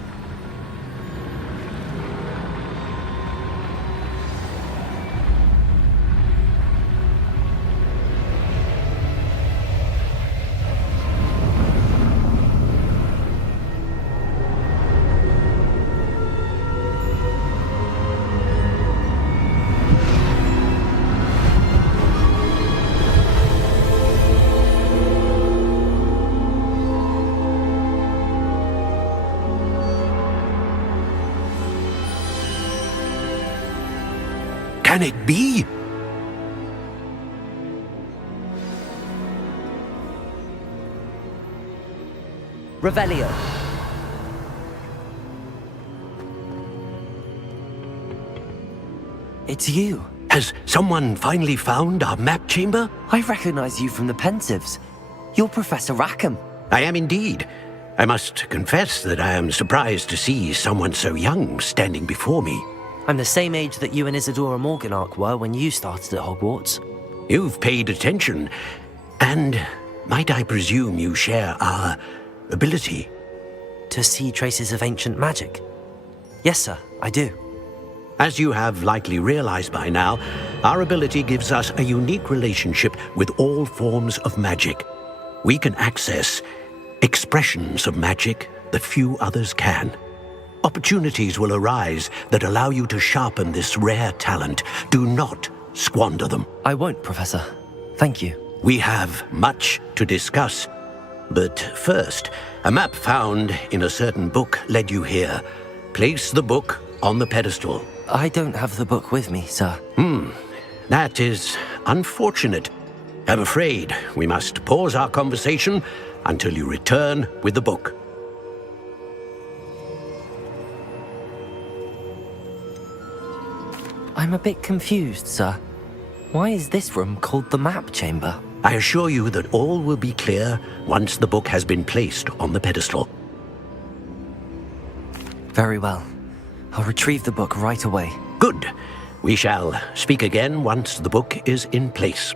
Can it be? Revelio. It's you. Has someone finally found our map chamber? I recognize you from the Pensives. You're Professor Rackham. I am indeed. I must confess that I am surprised to see someone so young standing before me. I'm the same age that you and Isadora Morganach were when you started at Hogwarts. You've paid attention, and might I presume you share our ability? To see traces of ancient magic? Yes, sir, I do. As you have likely realized by now, our ability gives us a unique relationship with all forms of magic. We can access expressions of magic that few others can. Opportunities will arise that allow you to sharpen this rare talent. Do not squander them. I won't, Professor. Thank you. We have much to discuss. But first, a map found in a certain book led you here. Place the book on the pedestal. I don't have the book with me, sir. That is unfortunate. I'm afraid we must pause our conversation until you return with the book. I'm a bit confused, sir. Why is this room called the map chamber? I assure you that all will be clear once the book has been placed on the pedestal. Very well. I'll retrieve the book right away. Good. We shall speak again once the book is in place.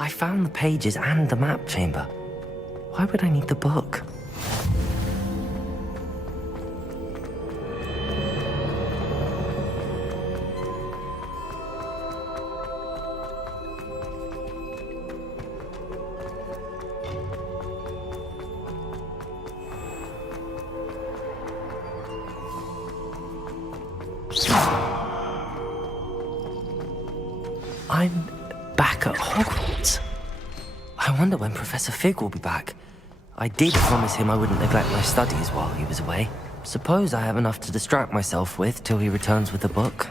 I found the pages and the map chamber. Why would I need the book? I'm back at Hogwarts. I wonder when Professor Fig will be back. I did promise him I wouldn't neglect my studies while he was away. Suppose I have enough to distract myself with till he returns with the book.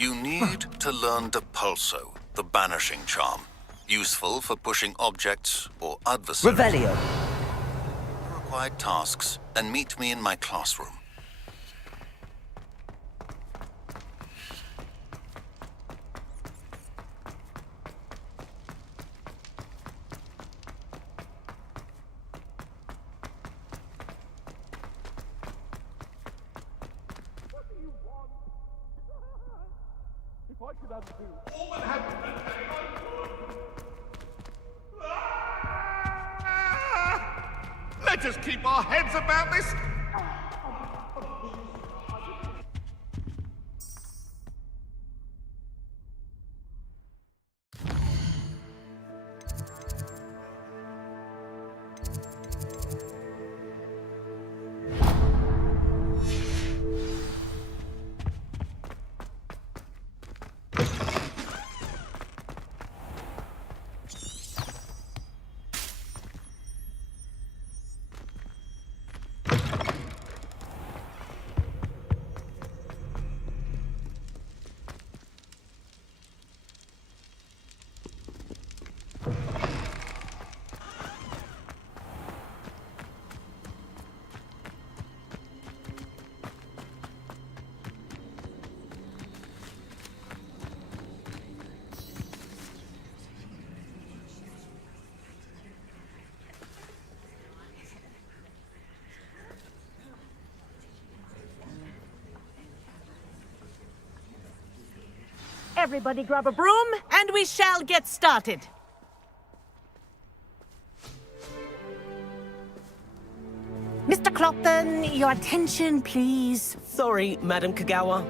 You need to learn Depulso, the banishing charm. Useful for pushing objects or adversaries. Revelio. Required tasks, and meet me in my classroom. Let us keep our heads about this. Everybody grab a broom, and we shall get started. Mr. Clopton, your attention, please. Sorry, Madam Kagawa.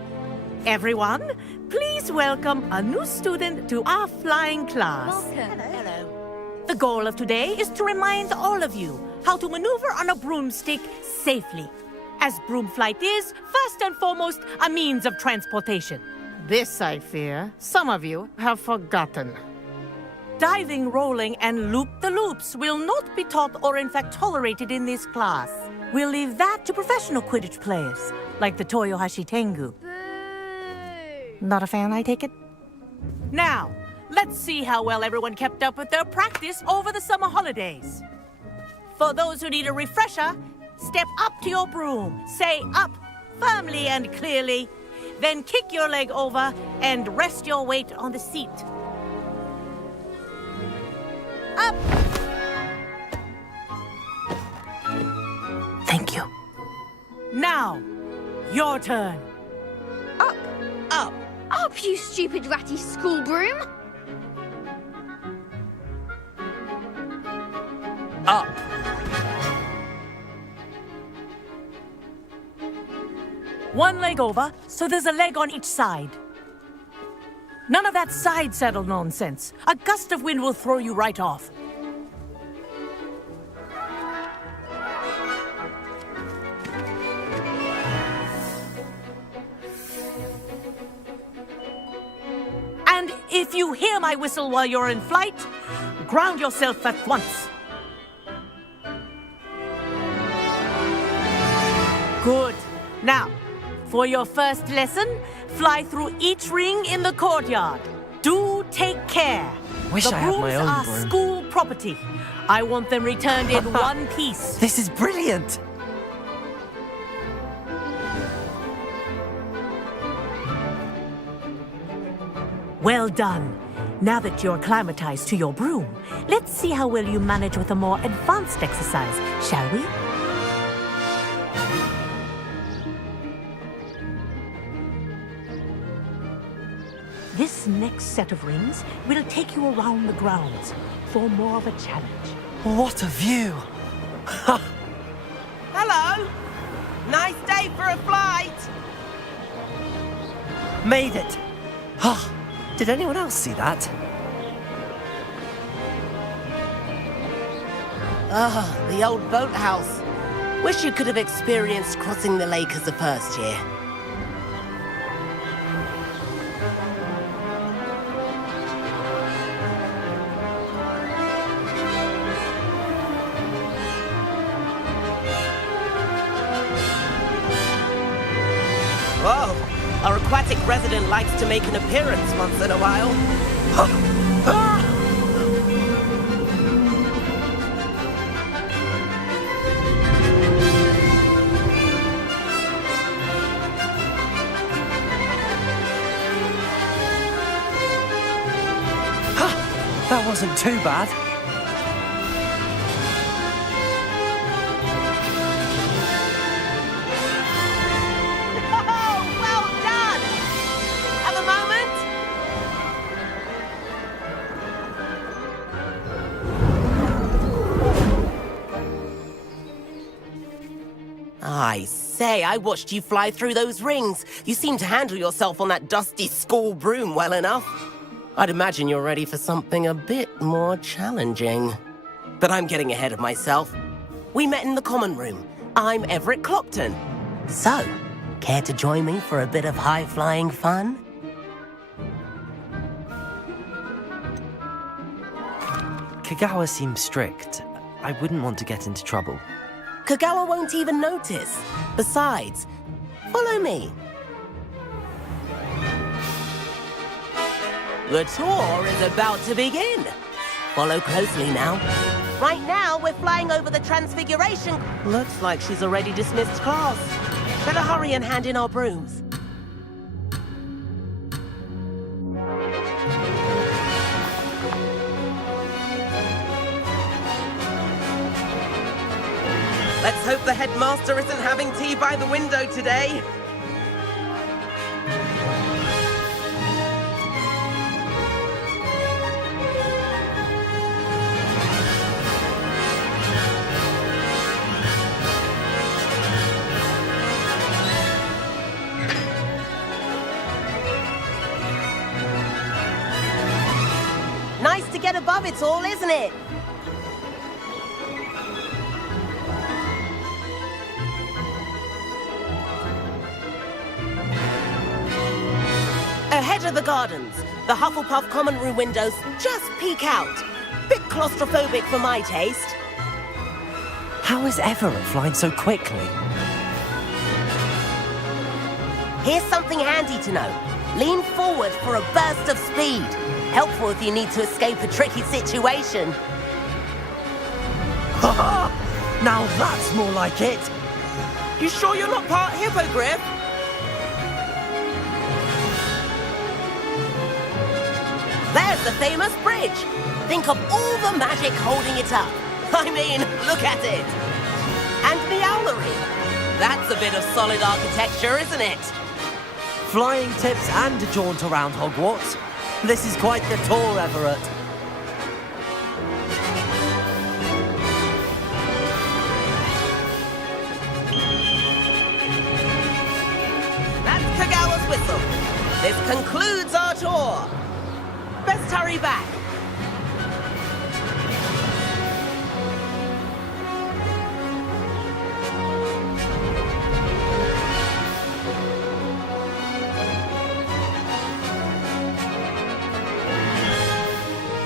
Everyone, please welcome a new student to our flying class. Hello. The goal of today is to remind all of you how to maneuver on a broomstick safely, as broom flight is, first and foremost, a means of transportation. This, I fear, some of you have forgotten. Diving, rolling, and loop-the-loops will not be taught or in fact tolerated in this class. We'll leave that to professional Quidditch players, like the Toyohashi Tengu. Not a fan, I take it? Now, let's see how well everyone kept up with their practice over the summer holidays. For those who need a refresher, step up to your broom, say up firmly and clearly, then kick your leg over and rest your weight on the seat. Up! Thank you. Now, your turn. Up. Up. Up, you stupid ratty school broom. Up! One leg over, so there's a leg on each side. None of that side saddle nonsense. A gust of wind will throw you right off. And if you hear my whistle while you're in flight, ground yourself at once. Good. Now, for your first lesson, fly through each ring in the courtyard. Do take care. Wish the I had my brooms own are broom. school property. I want them returned in one piece. This is brilliant! Well done. Now that you're acclimatized to your broom, let's see how well you manage with a more advanced exercise, shall we? This next set of rings will take you around the grounds for more of a challenge. What a view! Hello. Nice day for a flight. Made it! Ah, did anyone else see that? Ah, the old boathouse. Wish you could have experienced crossing the lake as a first year. Whoa, our aquatic resident likes to make an appearance once in a while. That wasn't too bad. Oh, well done! Have a moment? I say, I watched you fly through those rings. You seem to handle yourself on that dusty school broom well enough. I'd imagine you're ready for something a bit more challenging. But I'm getting ahead of myself. We met in the common room. I'm Everett Clopton. So, care to join me for a bit of high-flying fun? Kagawa seems strict. I wouldn't want to get into trouble. Kagawa won't even notice. Besides, follow me. The tour is about to begin. Follow closely now. Right now, we're flying over the Transfiguration. Looks like she's already dismissed class. Better hurry and hand in our brooms. Let's hope the headmaster isn't having tea by the window today. above it all, isn't it? Ahead of the gardens, the Hufflepuff common room windows just peek out. Bit claustrophobic for my taste. How is Everett flying so quickly? Here's something handy to know. Lean forward for a burst of speed. Helpful if you need to escape a tricky situation. Now that's more like it! You sure you're not part hippogriff? There's the famous bridge. Think of all the magic holding it up. I mean, look at it. And the owlery. That's a bit of solid architecture, isn't it? Flying tips and a jaunt around Hogwarts. This is quite the tour, Everett. That's Kagawa's whistle. This concludes our tour. Best hurry back.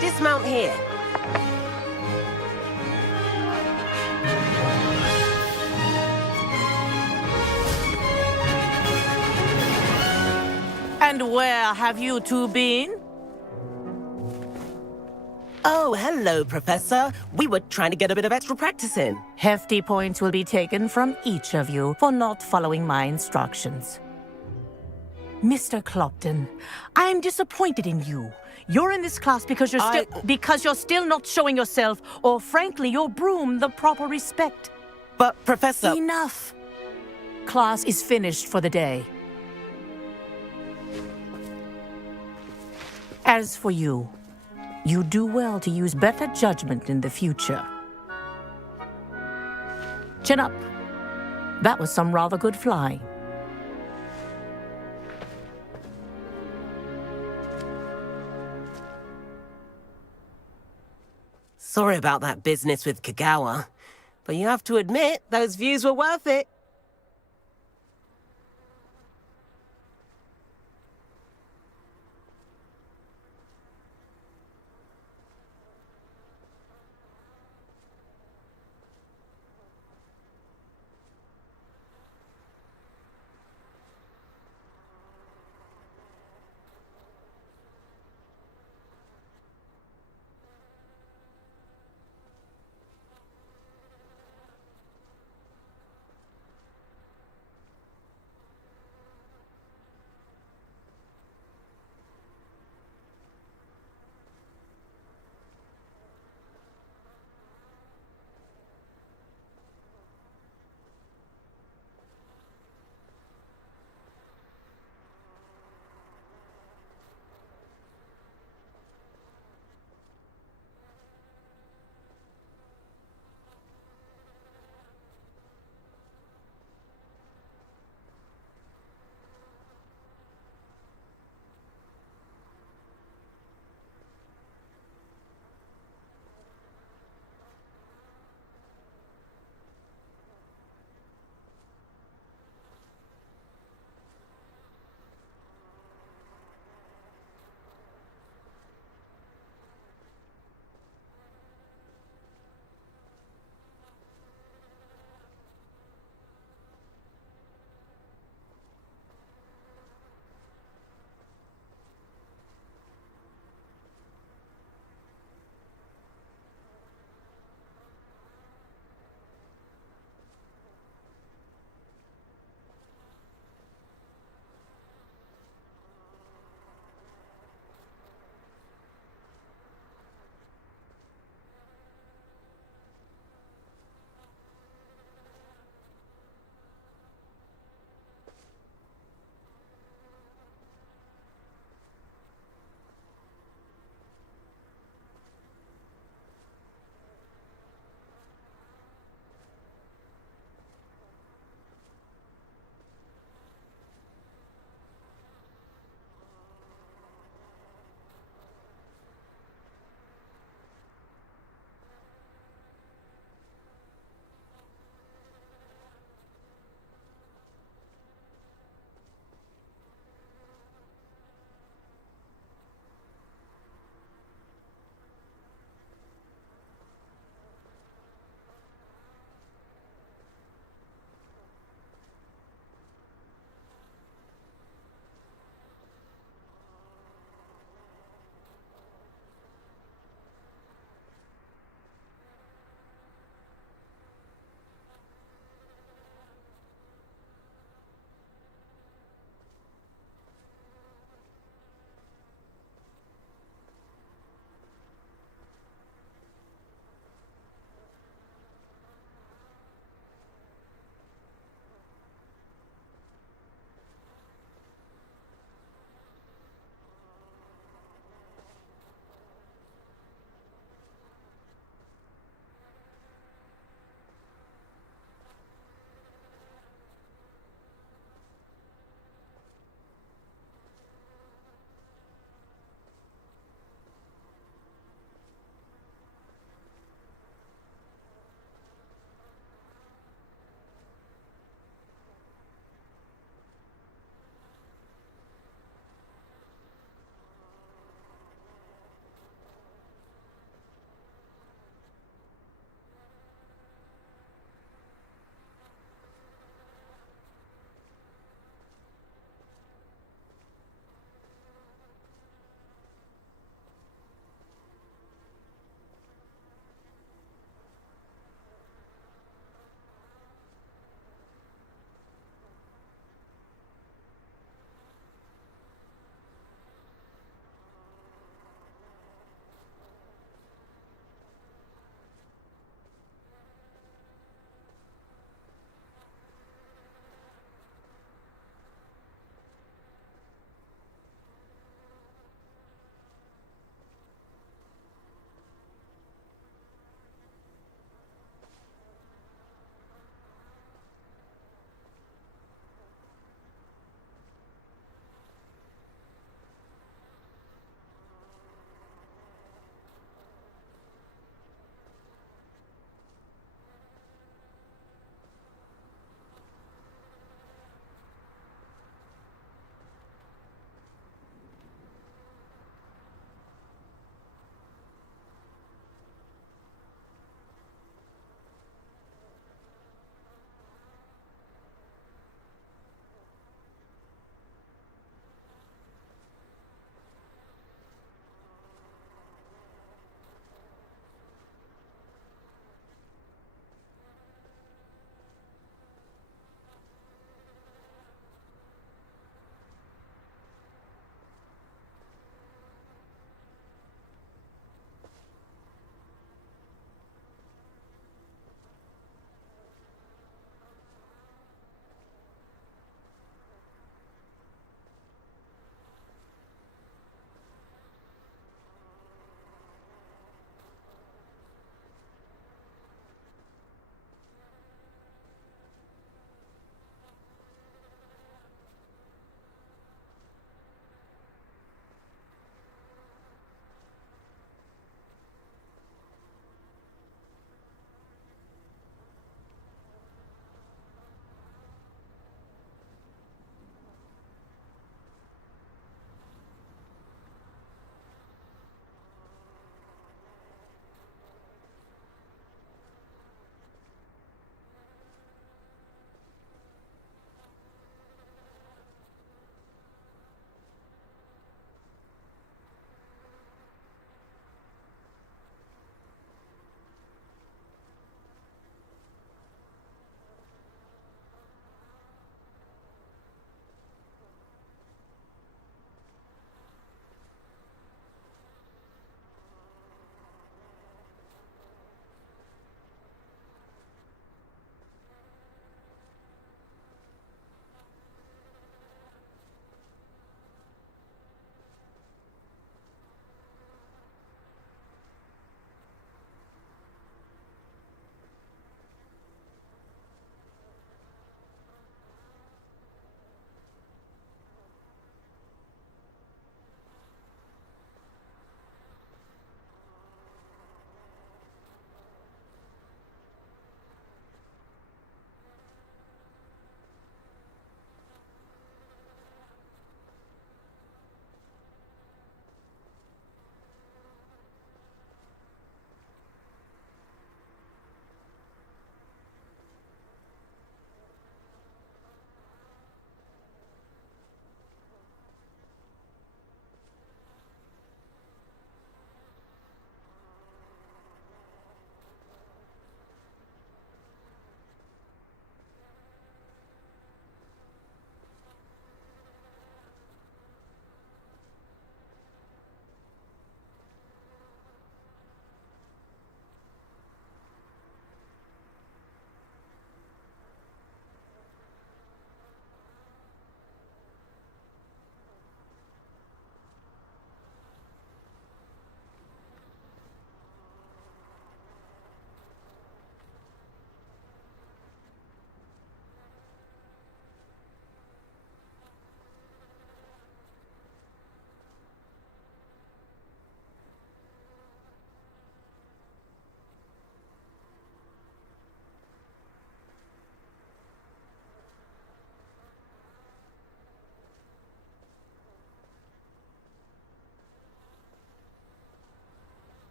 Dismount here. And where have you two been? Oh, hello, Professor. We were trying to get a bit of extra practice in. Hefty points will be taken from each of you for not following my instructions. Mr. Clopton, I'm disappointed in you. You're in this class because you're still not showing yourself, or frankly, your broom the proper respect. But, Professor... Enough. Class is finished for the day. As for you, you do well to use better judgment in the future. Chin up. That was some rather good flying. Sorry about that business with Kagawa, but you have to admit, those views were worth it.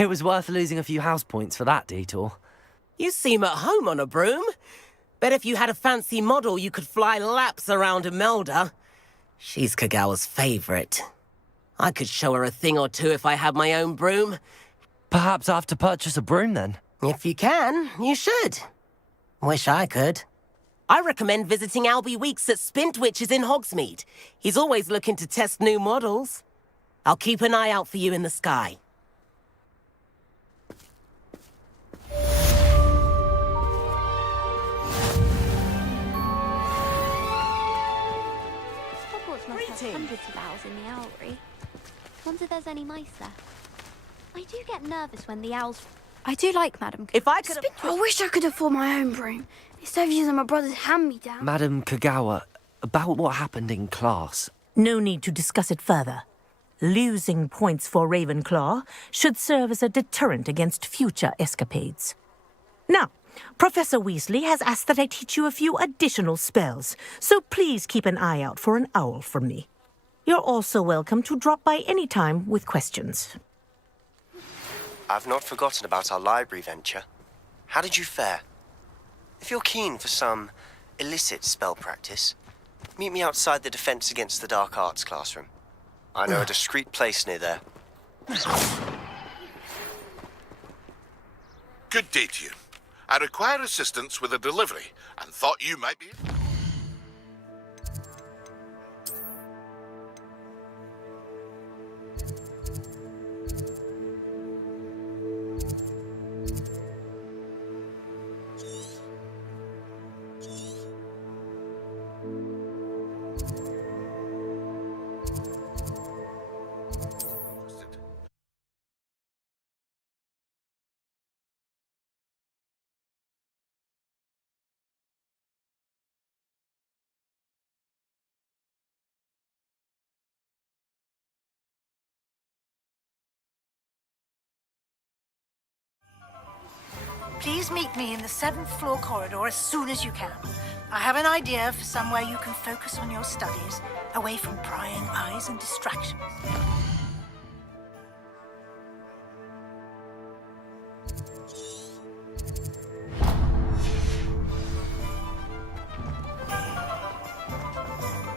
It was worth losing a few house points for that detour. You seem at home on a broom. Bet if you had a fancy model, you could fly laps around Imelda. She's Kagawa's favorite. I could show her a thing or two if I had my own broom. Perhaps I have to purchase a broom then. If you can, you should. Wish I could. I recommend visiting Albie Weeks at Spintwitches in Hogsmeade. He's always looking to test new models. I'll keep an eye out for you in the sky. Hogwarts must have hundreds of owls in the owlery. Wonder if there's any mice there. I do get nervous when the owls... I do like Madam. If I could... I wish I could afford my own broom. Instead of using my brother's hand-me-down. Madam Kagawa, about what happened in class. No need to discuss it further. Losing points for Ravenclaw should serve as a deterrent against future escapades. Now, Professor Weasley has asked that I teach you a few additional spells, so please keep an eye out for an owl from me. You're also welcome to drop by any time with questions. I've not forgotten about our library venture. How did you fare? If you're keen for some illicit spell practice, meet me outside the Defense Against the Dark Arts classroom. I know a discreet place near there. Good day to you. I require assistance with a delivery and thought you might be... Please meet me in the 7th floor corridor as soon as you can. I have an idea for somewhere you can focus on your studies, away from prying eyes and distractions.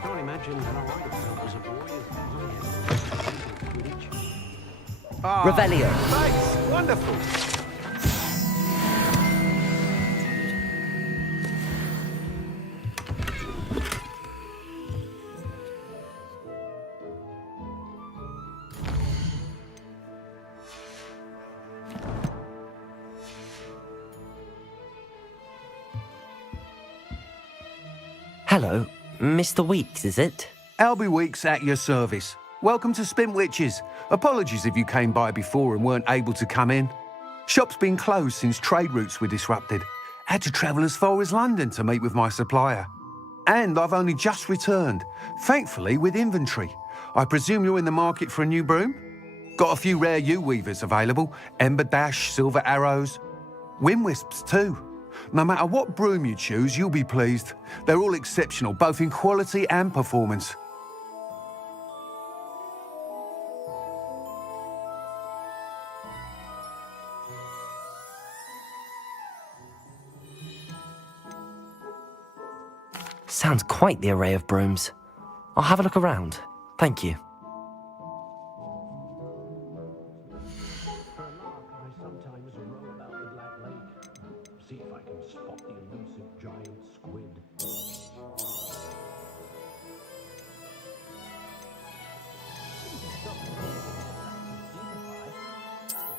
Can't imagine how I felt as a boy. Revelio. Thanks, wonderful. Hello, Mr. Weeks, is it? Albie Weeks at your service. Welcome to Spintwitches. Apologies if you came by before and weren't able to come in. Shop's been closed since trade routes were disrupted. Had to travel as far as London to meet with my supplier. And I've only just returned, thankfully with inventory. I presume you're in the market for a new broom? Got a few rare U-weavers available, Ember Dash, Silver Arrows, Wind Wisps too. No matter what broom you choose, you'll be pleased. They're all exceptional, both in quality and performance. Sounds quite the array of brooms. I'll have a look around. Thank you.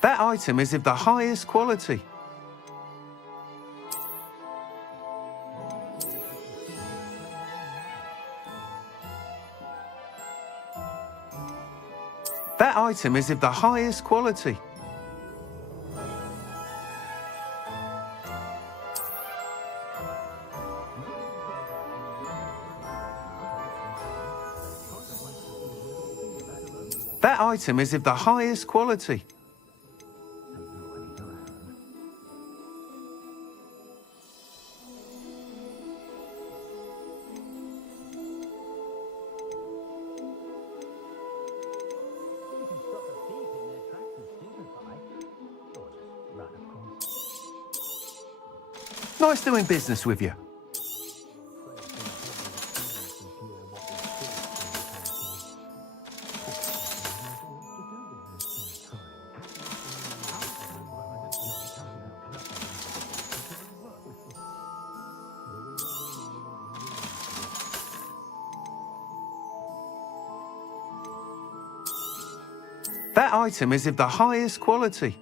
That item is of the highest quality. That item is of the highest quality. That item is of the highest quality. Nice doing business with you. That item is of the highest quality.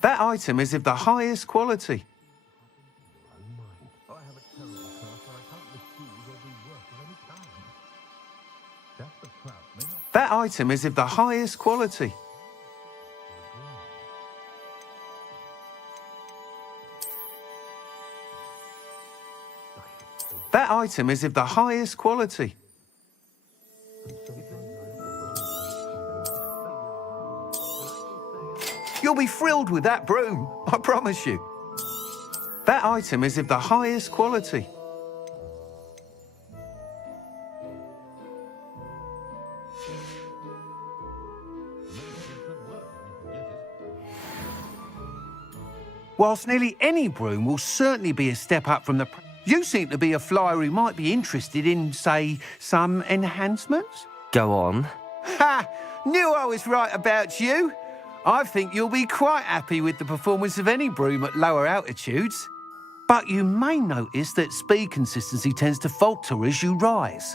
That item is of the highest quality. That item is of the highest quality. That item is of the highest quality. You'll be thrilled with that broom, I promise you. That item is of the highest quality. Whilst nearly any broom will certainly be a step up from the... You seem to be a flyer who might be interested in, say, some enhancements? Go on. Ha! Knew I was right about you. I think you'll be quite happy with the performance of any broom at lower altitudes. But you may notice that speed consistency tends to falter as you rise.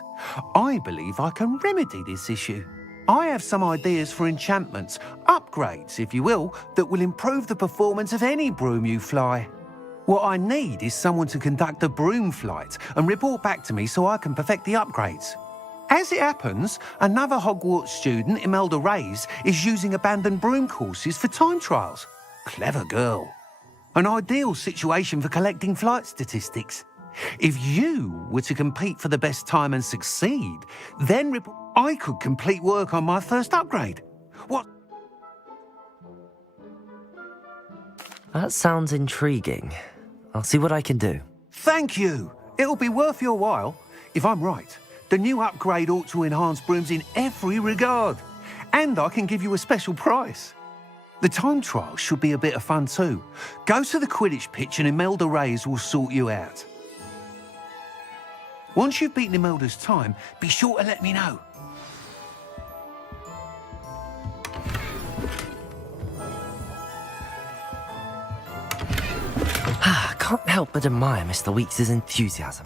I believe I can remedy this issue. I have some ideas for enchantments, upgrades, if you will, that will improve the performance of any broom you fly. What I need is someone to conduct a broom flight and report back to me so I can perfect the upgrades. As it happens, another Hogwarts student, Imelda Reyes, is using abandoned broom courses for time trials. Clever girl. An ideal situation for collecting flight statistics. If you were to compete for the best time and succeed, then I could complete work on my first upgrade. What? That sounds intriguing. I'll see what I can do. Thank you. It'll be worth your while. If I'm right, the new upgrade ought to enhance brooms in every regard. And I can give you a special price. The time trial should be a bit of fun too. Go to the Quidditch pitch and Imelda Reyes will sort you out. Once you've beaten Imelda's time, be sure to let me know. I can't help but admire Mr. Weeks' enthusiasm.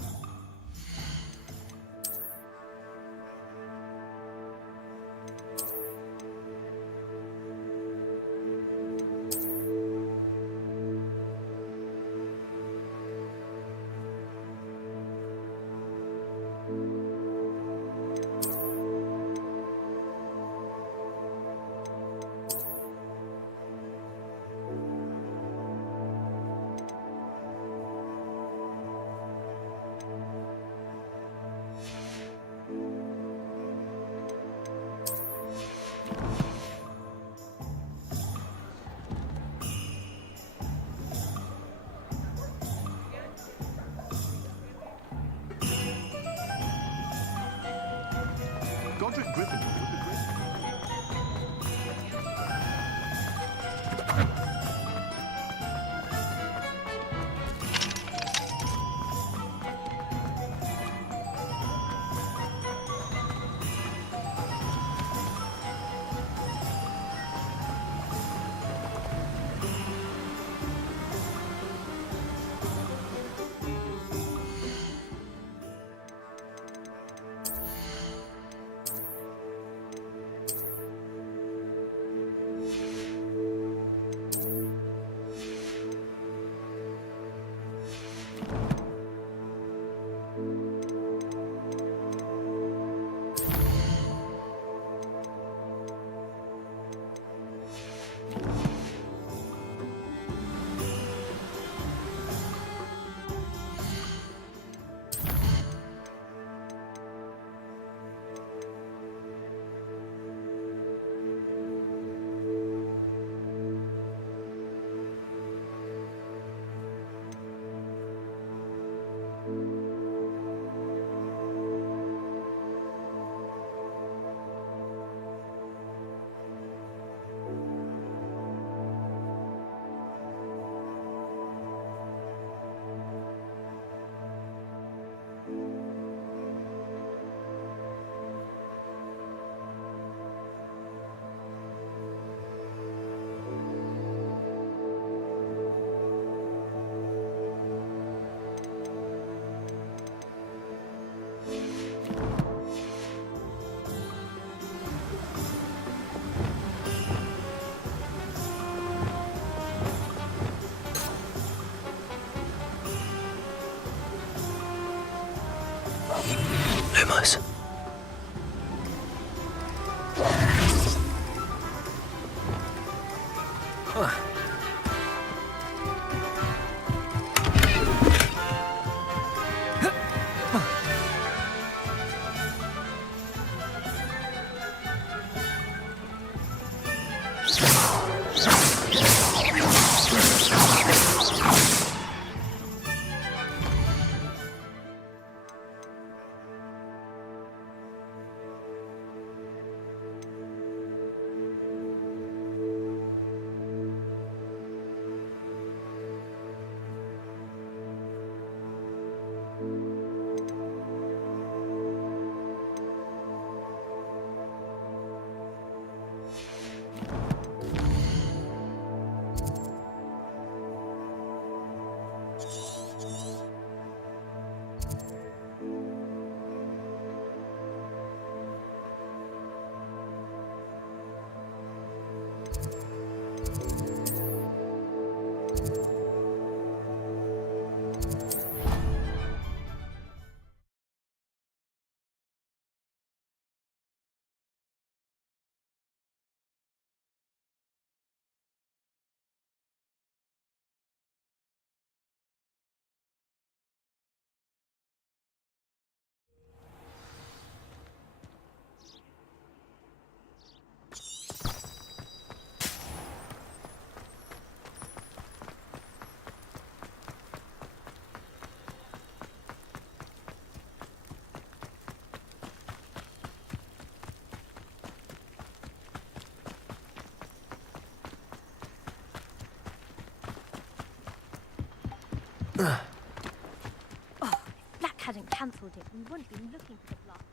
Oh, if Black hadn't cancelled it, we wouldn't be looking for the block.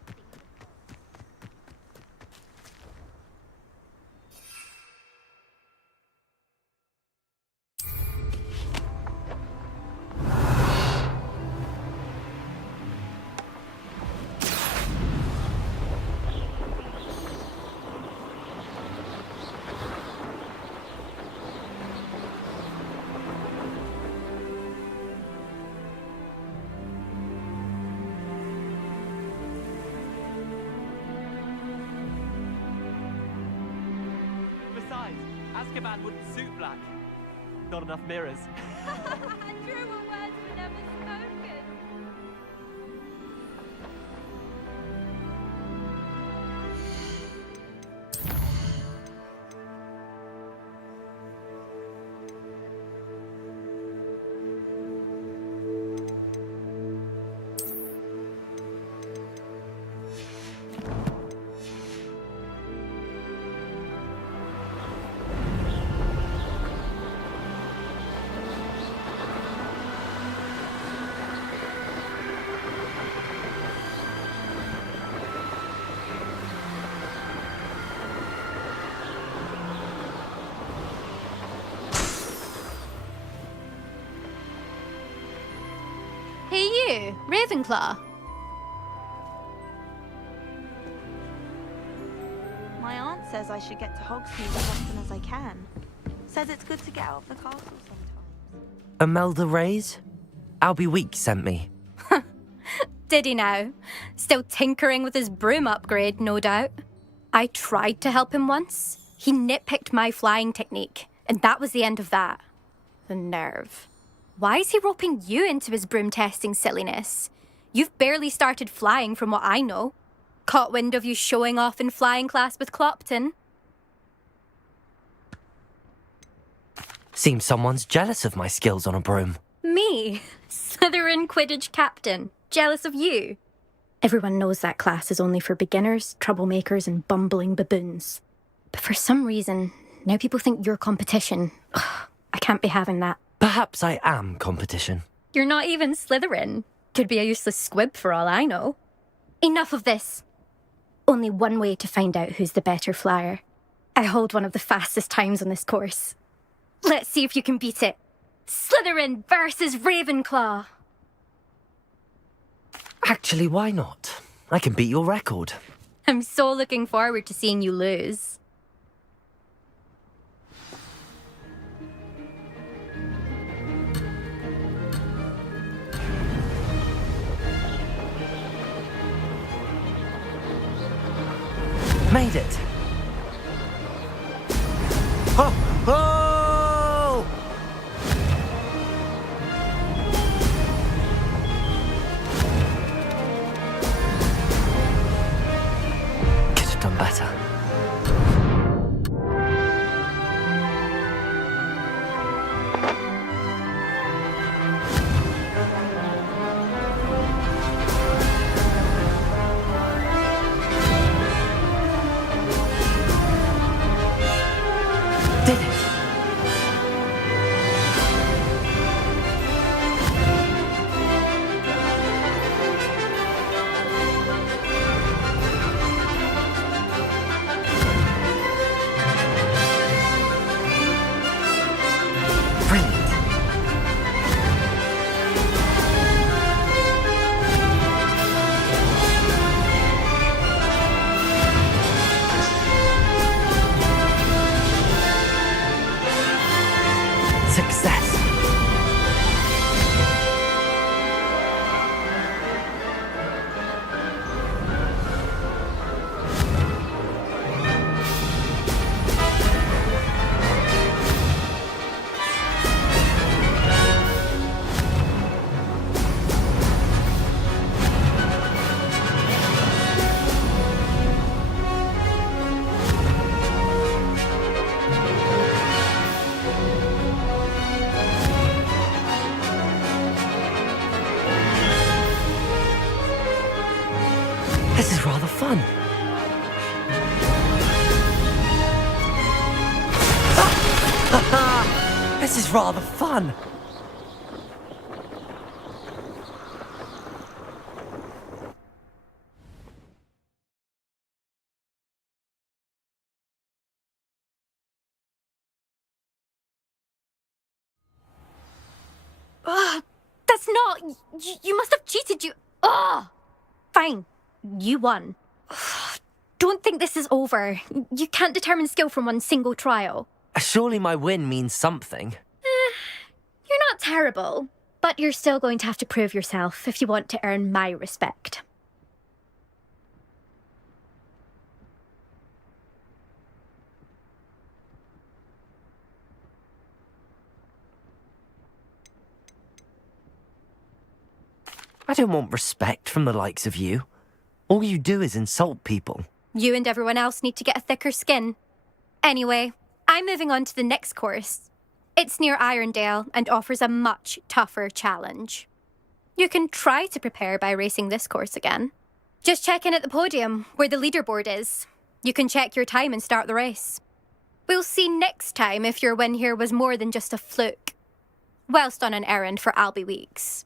Besides, Azkaban wouldn't suit Black. Not enough mirrors. Truer words were never spoken. Hey you, Ravenclaw. My aunt says I should get to Hogsmeade as often as I can. Says it's good to get out of the castle sometimes. Imelda Reyes? Albie Week sent me. Did he now? Still tinkering with his broom upgrade, no doubt. I tried to help him once. He nitpicked my flying technique, and that was the end of that. The nerve. Why is he roping you into his broom testing silliness? You've barely started flying from what I know. Caught wind of you showing off in flying class with Clopton. Seems someone's jealous of my skills on a broom. Me? Slytherin Quidditch captain. Jealous of you? Everyone knows that class is only for beginners, troublemakers, and bumbling baboons. But for some reason, now people think you're competition. Ugh, I can't be having that. Perhaps I am competition. You're not even Slytherin. Could be a useless squib for all I know. Enough of this. Only one way to find out who's the better flyer. I hold one of the fastest times on this course. Let's see if you can beat it. Slytherin versus Ravenclaw. Actually, why not? I can beat your record. I'm so looking forward to seeing you lose. Made it. Oh, oh! Success! This is rather fun. This is rather fun. Ugh, that's not... You must have cheated, you... Ugh! Fine. You won. Don't think this is over. You can't determine skill from one single trial. Surely my win means something. You're not terrible, but you're still going to have to prove yourself if you want to earn my respect. I don't want respect from the likes of you. All you do is insult people. You and everyone else need to get a thicker skin. Anyway, I'm moving on to the next course. It's near Irondale and offers a much tougher challenge. You can try to prepare by racing this course again. Just check in at the podium, where the leaderboard is. You can check your time and start the race. We'll see next time if your win here was more than just a fluke. Whilst on an errand for Albie Weeks.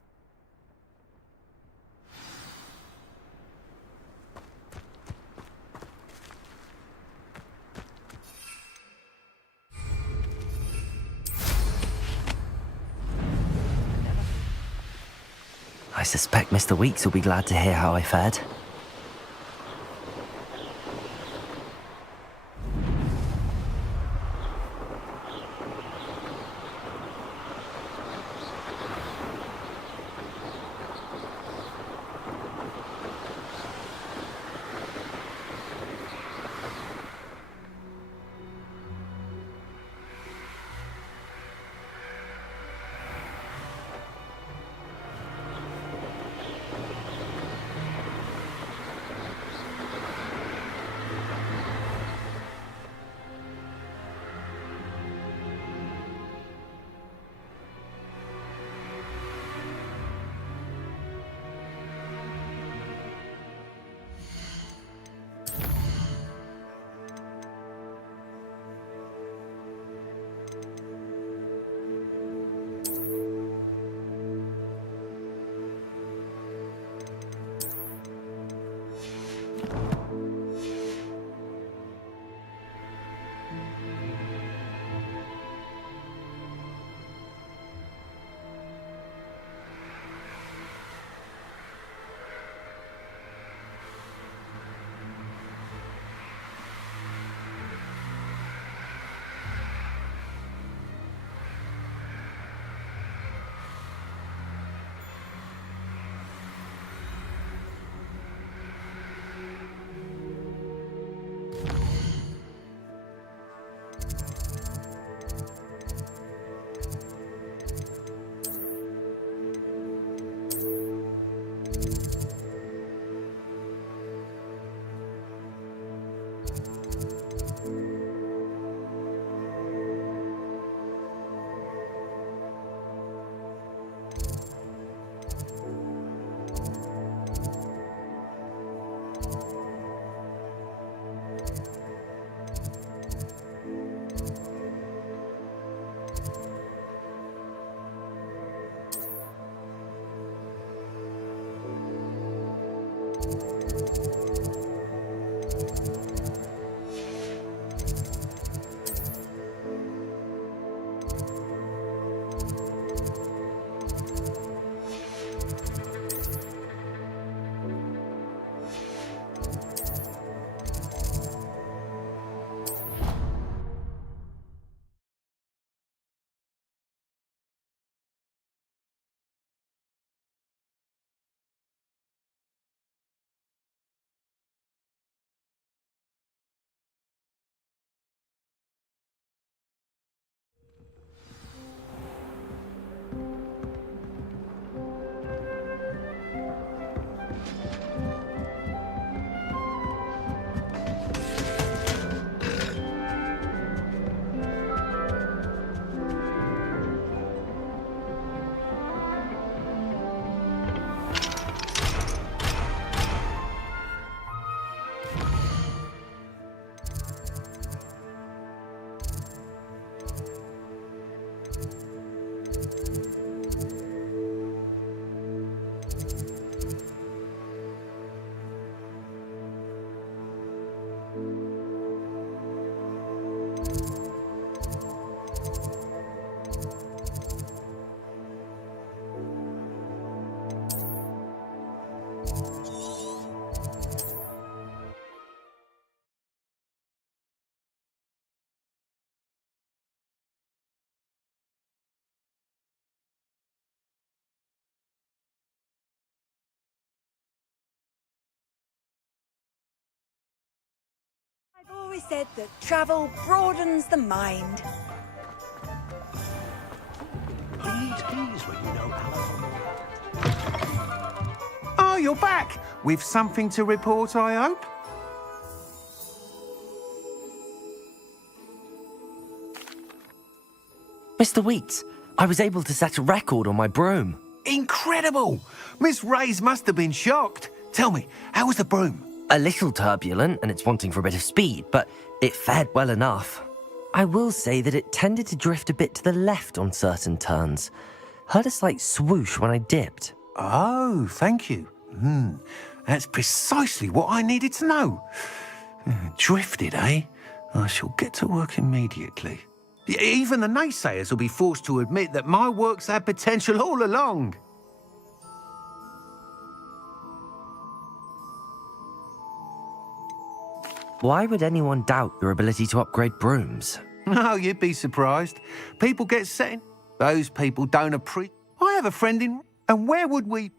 I suspect Mr. Weeks will be glad to hear how I fared. always said that travel broadens the mind. Who needs keys when you know Oh, you're back! With something to report, I hope? Mr. Weeks, I was able to set a record on my broom. Incredible! Miss Reyes must have been shocked. Tell me, how was the broom? A little turbulent, and it's wanting for a bit of speed, but it fared well enough. I will say that it tended to drift a bit to the left on certain turns. Heard a slight swoosh when I dipped. Oh, thank you. That's precisely what I needed to know. Drifted, eh? I shall get to work immediately. Even the naysayers will be forced to admit that my work's had potential all along. Why would anyone doubt your ability to upgrade brooms? Oh, you'd be surprised. People get set in. Those people don't appreciate. I have a friend in. And where would we?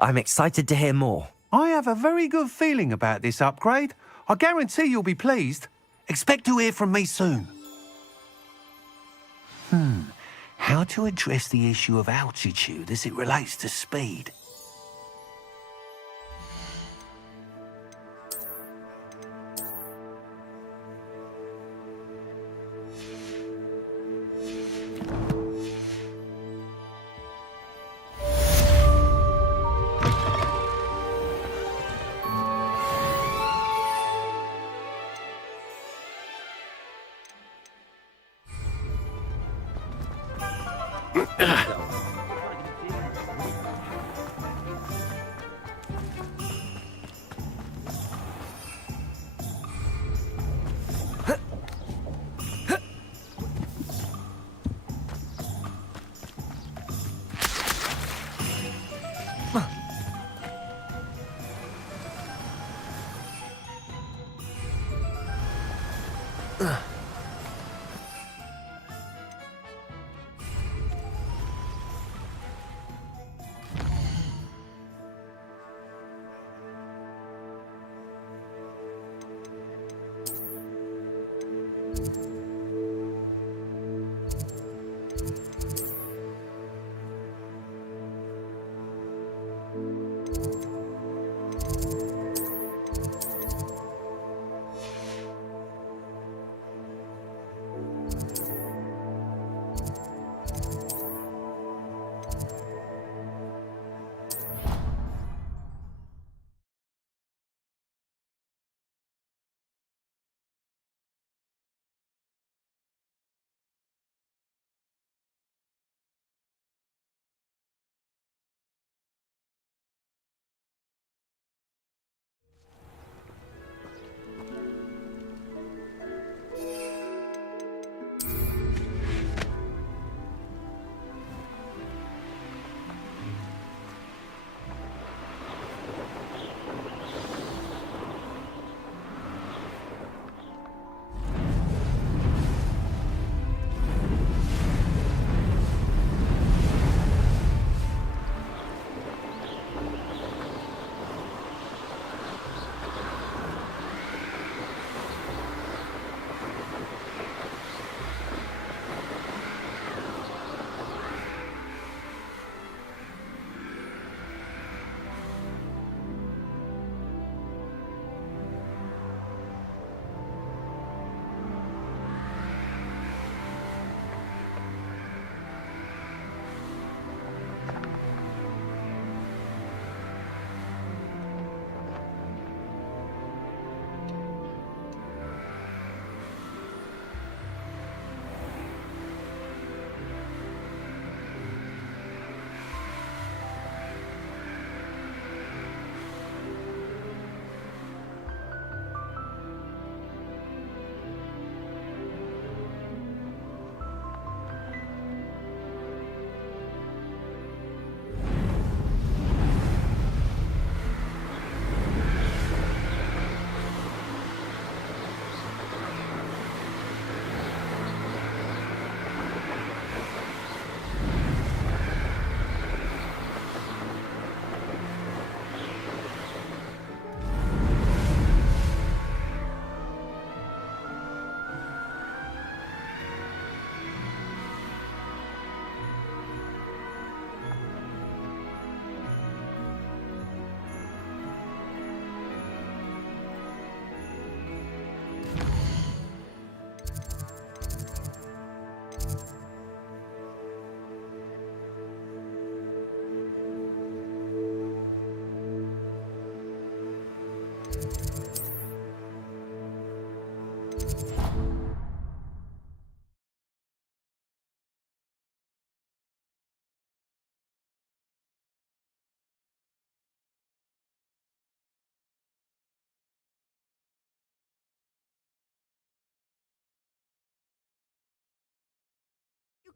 I'm excited to hear more. I have a very good feeling about this upgrade. I guarantee you'll be pleased. Expect to hear from me soon. How to address the issue of altitude as it relates to speed?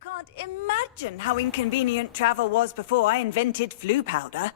can't imagine how inconvenient travel was before I invented flu powder.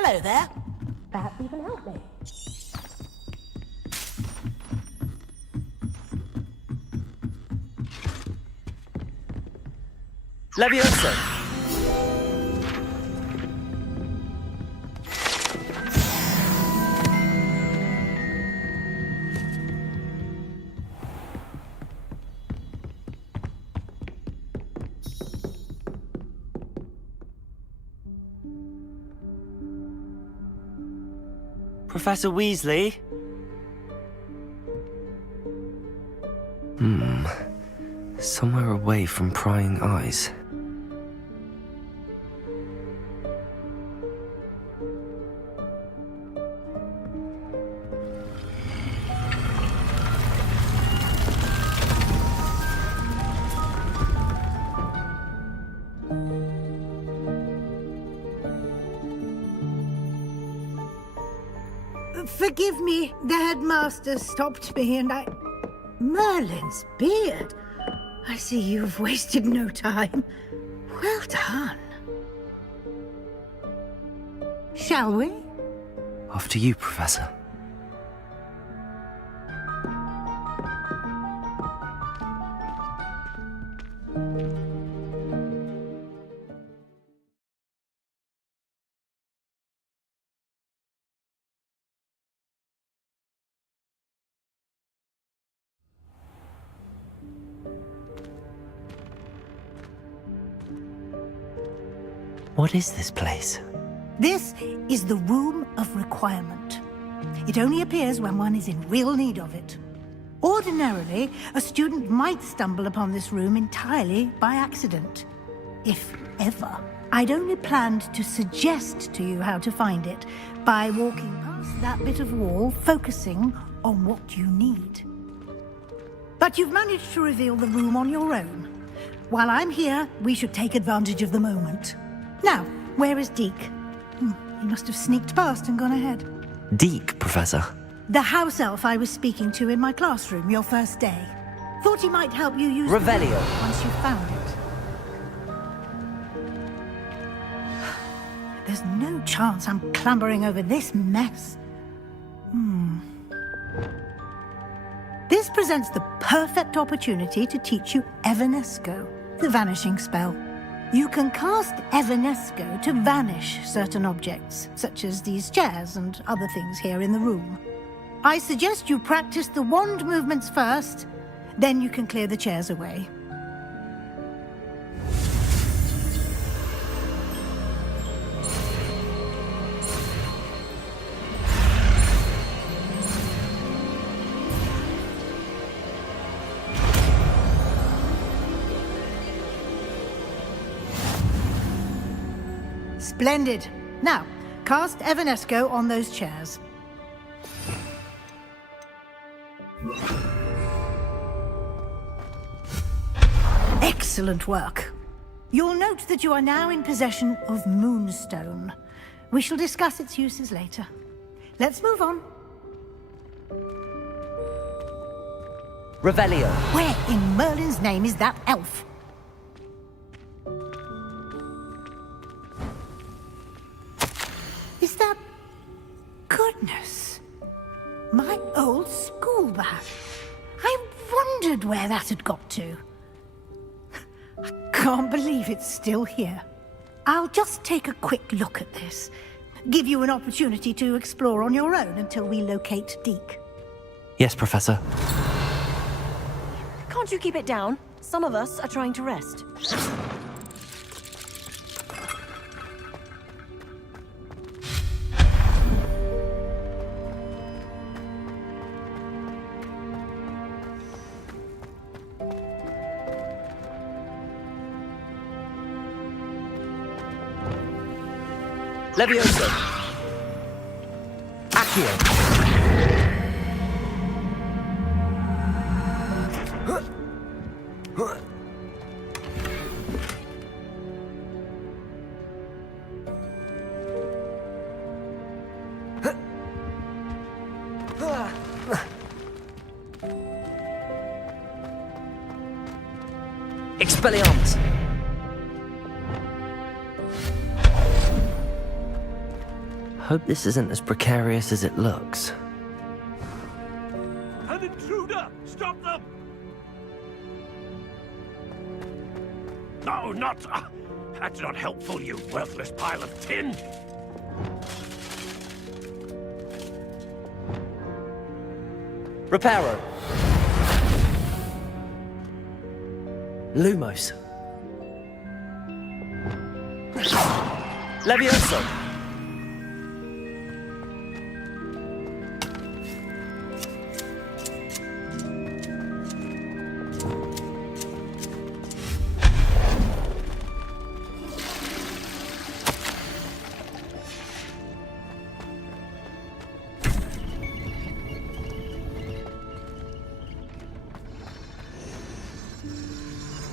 Hello there. Perhaps you can help me. Leviosa! Professor Weasley? Somewhere away from prying eyes. Forgive me, the headmaster stopped me and I... Merlin's beard. I see you've wasted no time. Well done. Shall we? After you, Professor. What is this place? This is the Room of Requirement. It only appears when one is in real need of it. Ordinarily, a student might stumble upon this room entirely by accident. If ever. I'd only planned to suggest to you how to find it by walking past that bit of wall, focusing on what you need. But you've managed to reveal the room on your own. While I'm here, we should take advantage of the moment. Now, where is Deke? He must have sneaked past and gone ahead. Deke, Professor. The house elf I was speaking to in my classroom your first day. Thought he might help you use Revelio. the room once you found it. There's no chance I'm clambering over this mess. This presents the perfect opportunity to teach you Evanesco, the vanishing spell. You can cast Evanesco to vanish certain objects, such as these chairs and other things here in the room. I suggest you practice the wand movements first, then you can clear the chairs away. Splendid. Now, cast Evanesco on those chairs. Excellent work. You'll note that you are now in possession of Moonstone. We shall discuss its uses later. Let's move on. Revelio. Where in Merlin's name is that elf? Is that... Goodness. My old school bag. I wondered where that had got to. I can't believe it's still here. I'll just take a quick look at this. Give you an opportunity to explore on your own until we locate Deke. Yes, Professor. Can't you keep it down? Some of us are trying to rest. Levioso. Accio. Expelliarmus. Hope this isn't as precarious as it looks. An intruder! Stop them! No, not... that's not helpful, you worthless pile of tin! Reparo. Lumos. Levioso.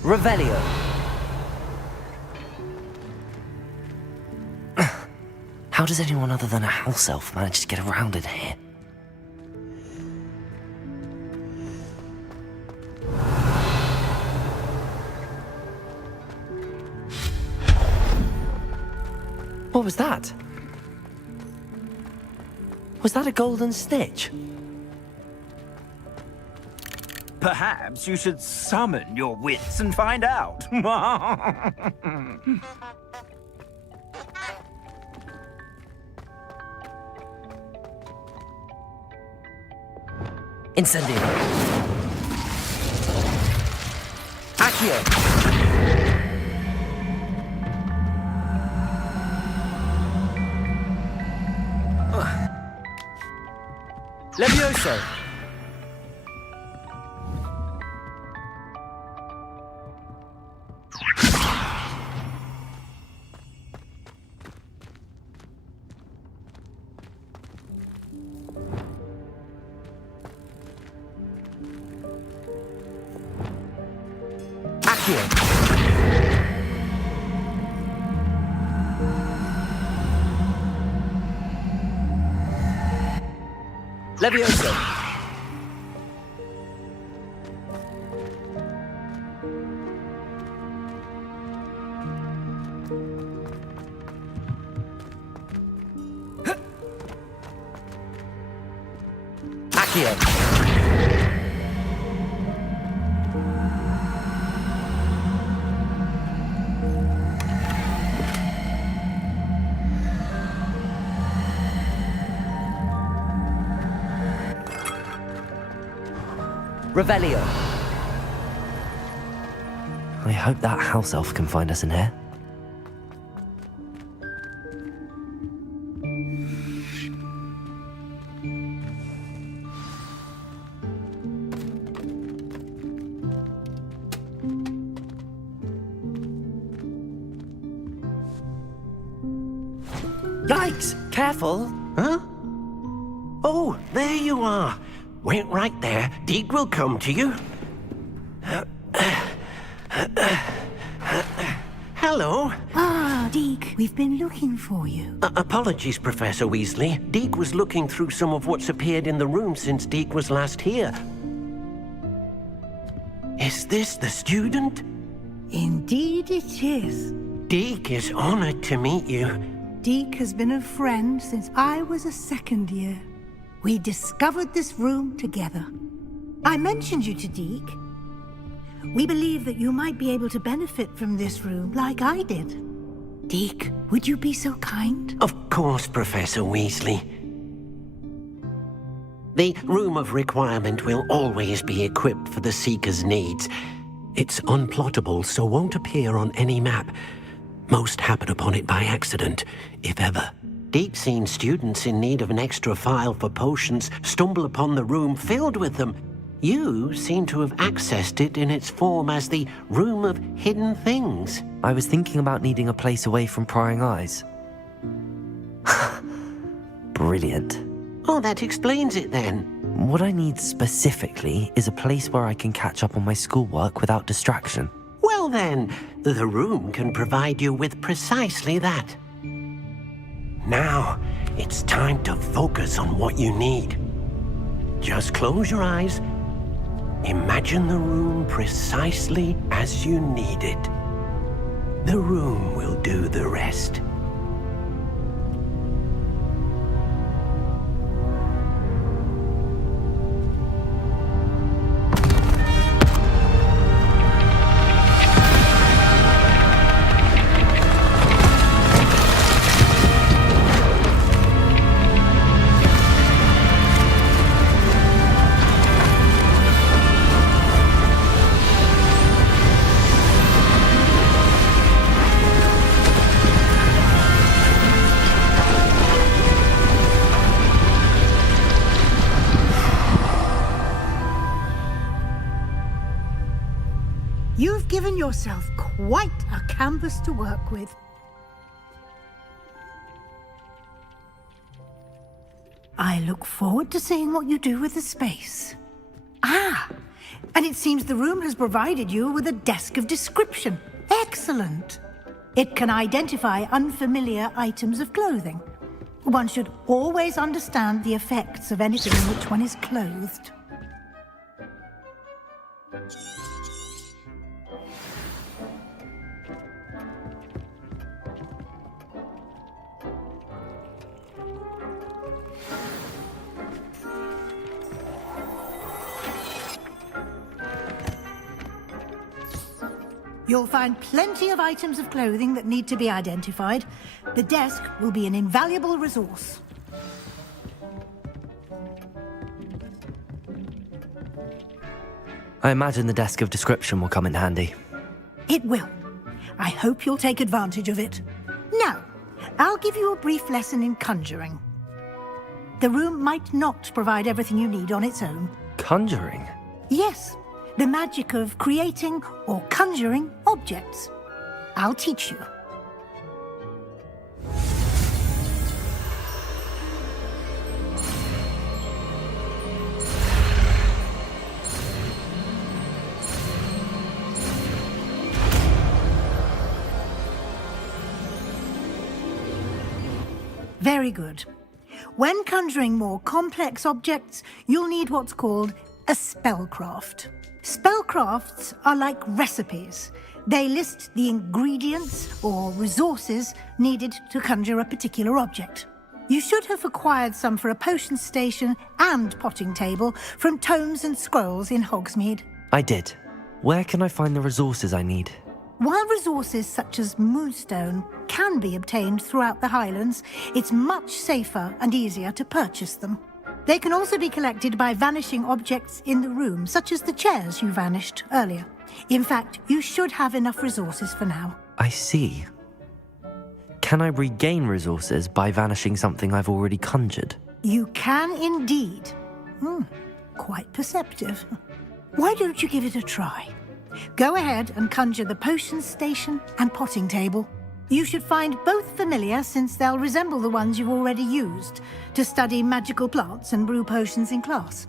Revelio. How does anyone other than a house elf manage to get around in here? What was that? Was that a golden snitch? Perhaps you should summon your wits and find out. Incendio. Accio. Levioso. Levioso. Accio. Revelio. I hope that house elf can find us in here. Yikes! Careful! Huh? Oh, there you are. Wait right there. Deke will come to you. hello. Ah, Deke, we've been looking for you. Apologies, Professor Weasley. Deke was looking through some of what's appeared in the room since Deke was last here. Is this the student? Indeed it is. Deke is honored to meet you. Deke has been a friend since I was a second year. We discovered this room together. I mentioned you to Deke. We believe that you might be able to benefit from this room like I did. Deke, would you be so kind? Of course, Professor Weasley. The Room of Requirement will always be equipped for the Seeker's needs. It's unplottable, so won't appear on any map. Most happen upon it by accident, if ever. Deke's seen students in need of an extra file for potions stumble upon the room filled with them. You seem to have accessed it in its form as the Room of Hidden Things. I was thinking about needing a place away from prying eyes. Brilliant. Oh, that explains it then. What I need specifically is a place where I can catch up on my schoolwork without distraction. Well then, the room can provide you with precisely that. Now, it's time to focus on what you need. Just close your eyes. Imagine the room precisely as you need it. The room will do the rest. You've given yourself quite a canvas to work with. I look forward to seeing what you do with the space. Ah, and it seems the room has provided you with a desk of description. Excellent. It can identify unfamiliar items of clothing. One should always understand the effects of anything in which one is clothed. You'll find plenty of items of clothing that need to be identified. The desk will be an invaluable resource. I imagine the desk of description will come in handy. It will. I hope you'll take advantage of it. Now, I'll give you a brief lesson in conjuring. The room might not provide everything you need on its own. Conjuring? Yes. The magic of creating or conjuring objects. I'll teach you. Very good. When conjuring more complex objects, you'll need what's called a spellcraft. Spellcrafts are like recipes. They list the ingredients or resources needed to conjure a particular object. You should have acquired some for a potion station and potting table from tomes and scrolls in Hogsmeade. I did. Where can I find the resources I need? While resources such as moonstone can be obtained throughout the Highlands, it's much safer and easier to purchase them. They can also be collected by vanishing objects in the room, such as the chairs you vanished earlier. In fact, you should have enough resources for now. I see. Can I regain resources by vanishing something I've already conjured? You can indeed. Quite perceptive. Why don't you give it a try? Go ahead and conjure the potion station and potting table. You should find both familiar, since they'll resemble the ones you've already used to study magical plants and brew potions in class.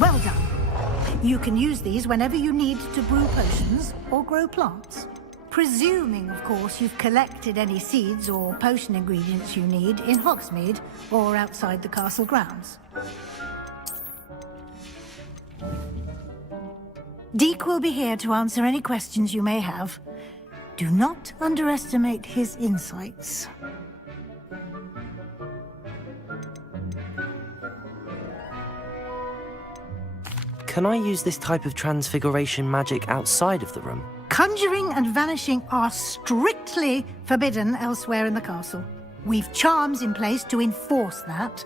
Well done. You can use these whenever you need to brew potions or grow plants. Presuming, of course, you've collected any seeds or potion ingredients you need in Hogsmeade or outside the castle grounds. Deek will be here to answer any questions you may have. Do not underestimate his insights. Can I use this type of transfiguration magic outside of the room? Conjuring and vanishing are strictly forbidden elsewhere in the castle. We've charms in place to enforce that.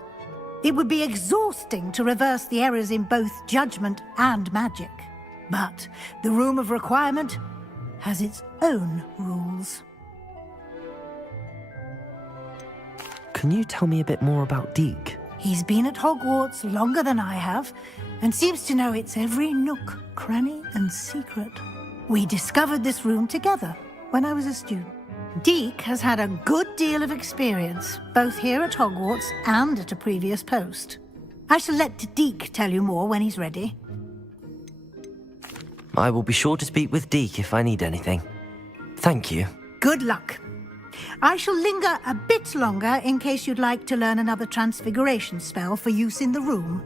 It would be exhausting to reverse the errors in both judgment and magic. But the Room of Requirement has its own rules. Can you tell me a bit more about Deek? He's been at Hogwarts longer than I have, and seems to know its every nook, cranny, and secret. We discovered this room together when I was a student. Deek has had a good deal of experience, both here at Hogwarts and at a previous post. I shall let Deek tell you more when he's ready. I will be sure to speak with Deek if I need anything. Thank you. Good luck. I shall linger a bit longer in case you'd like to learn another transfiguration spell for use in the room.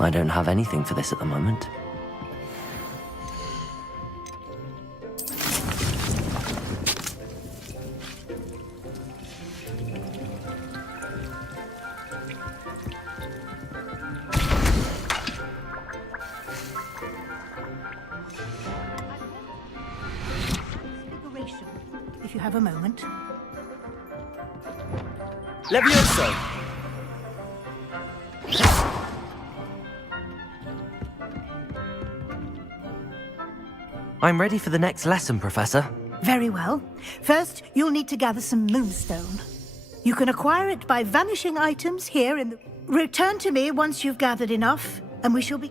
I don't have anything for this at the moment. If you have a moment. Levioso! I'm ready for the next lesson, Professor. Very well. First, you'll need to gather some moonstone. You can acquire it by vanishing items here in the... Return to me once you've gathered enough, and we shall be...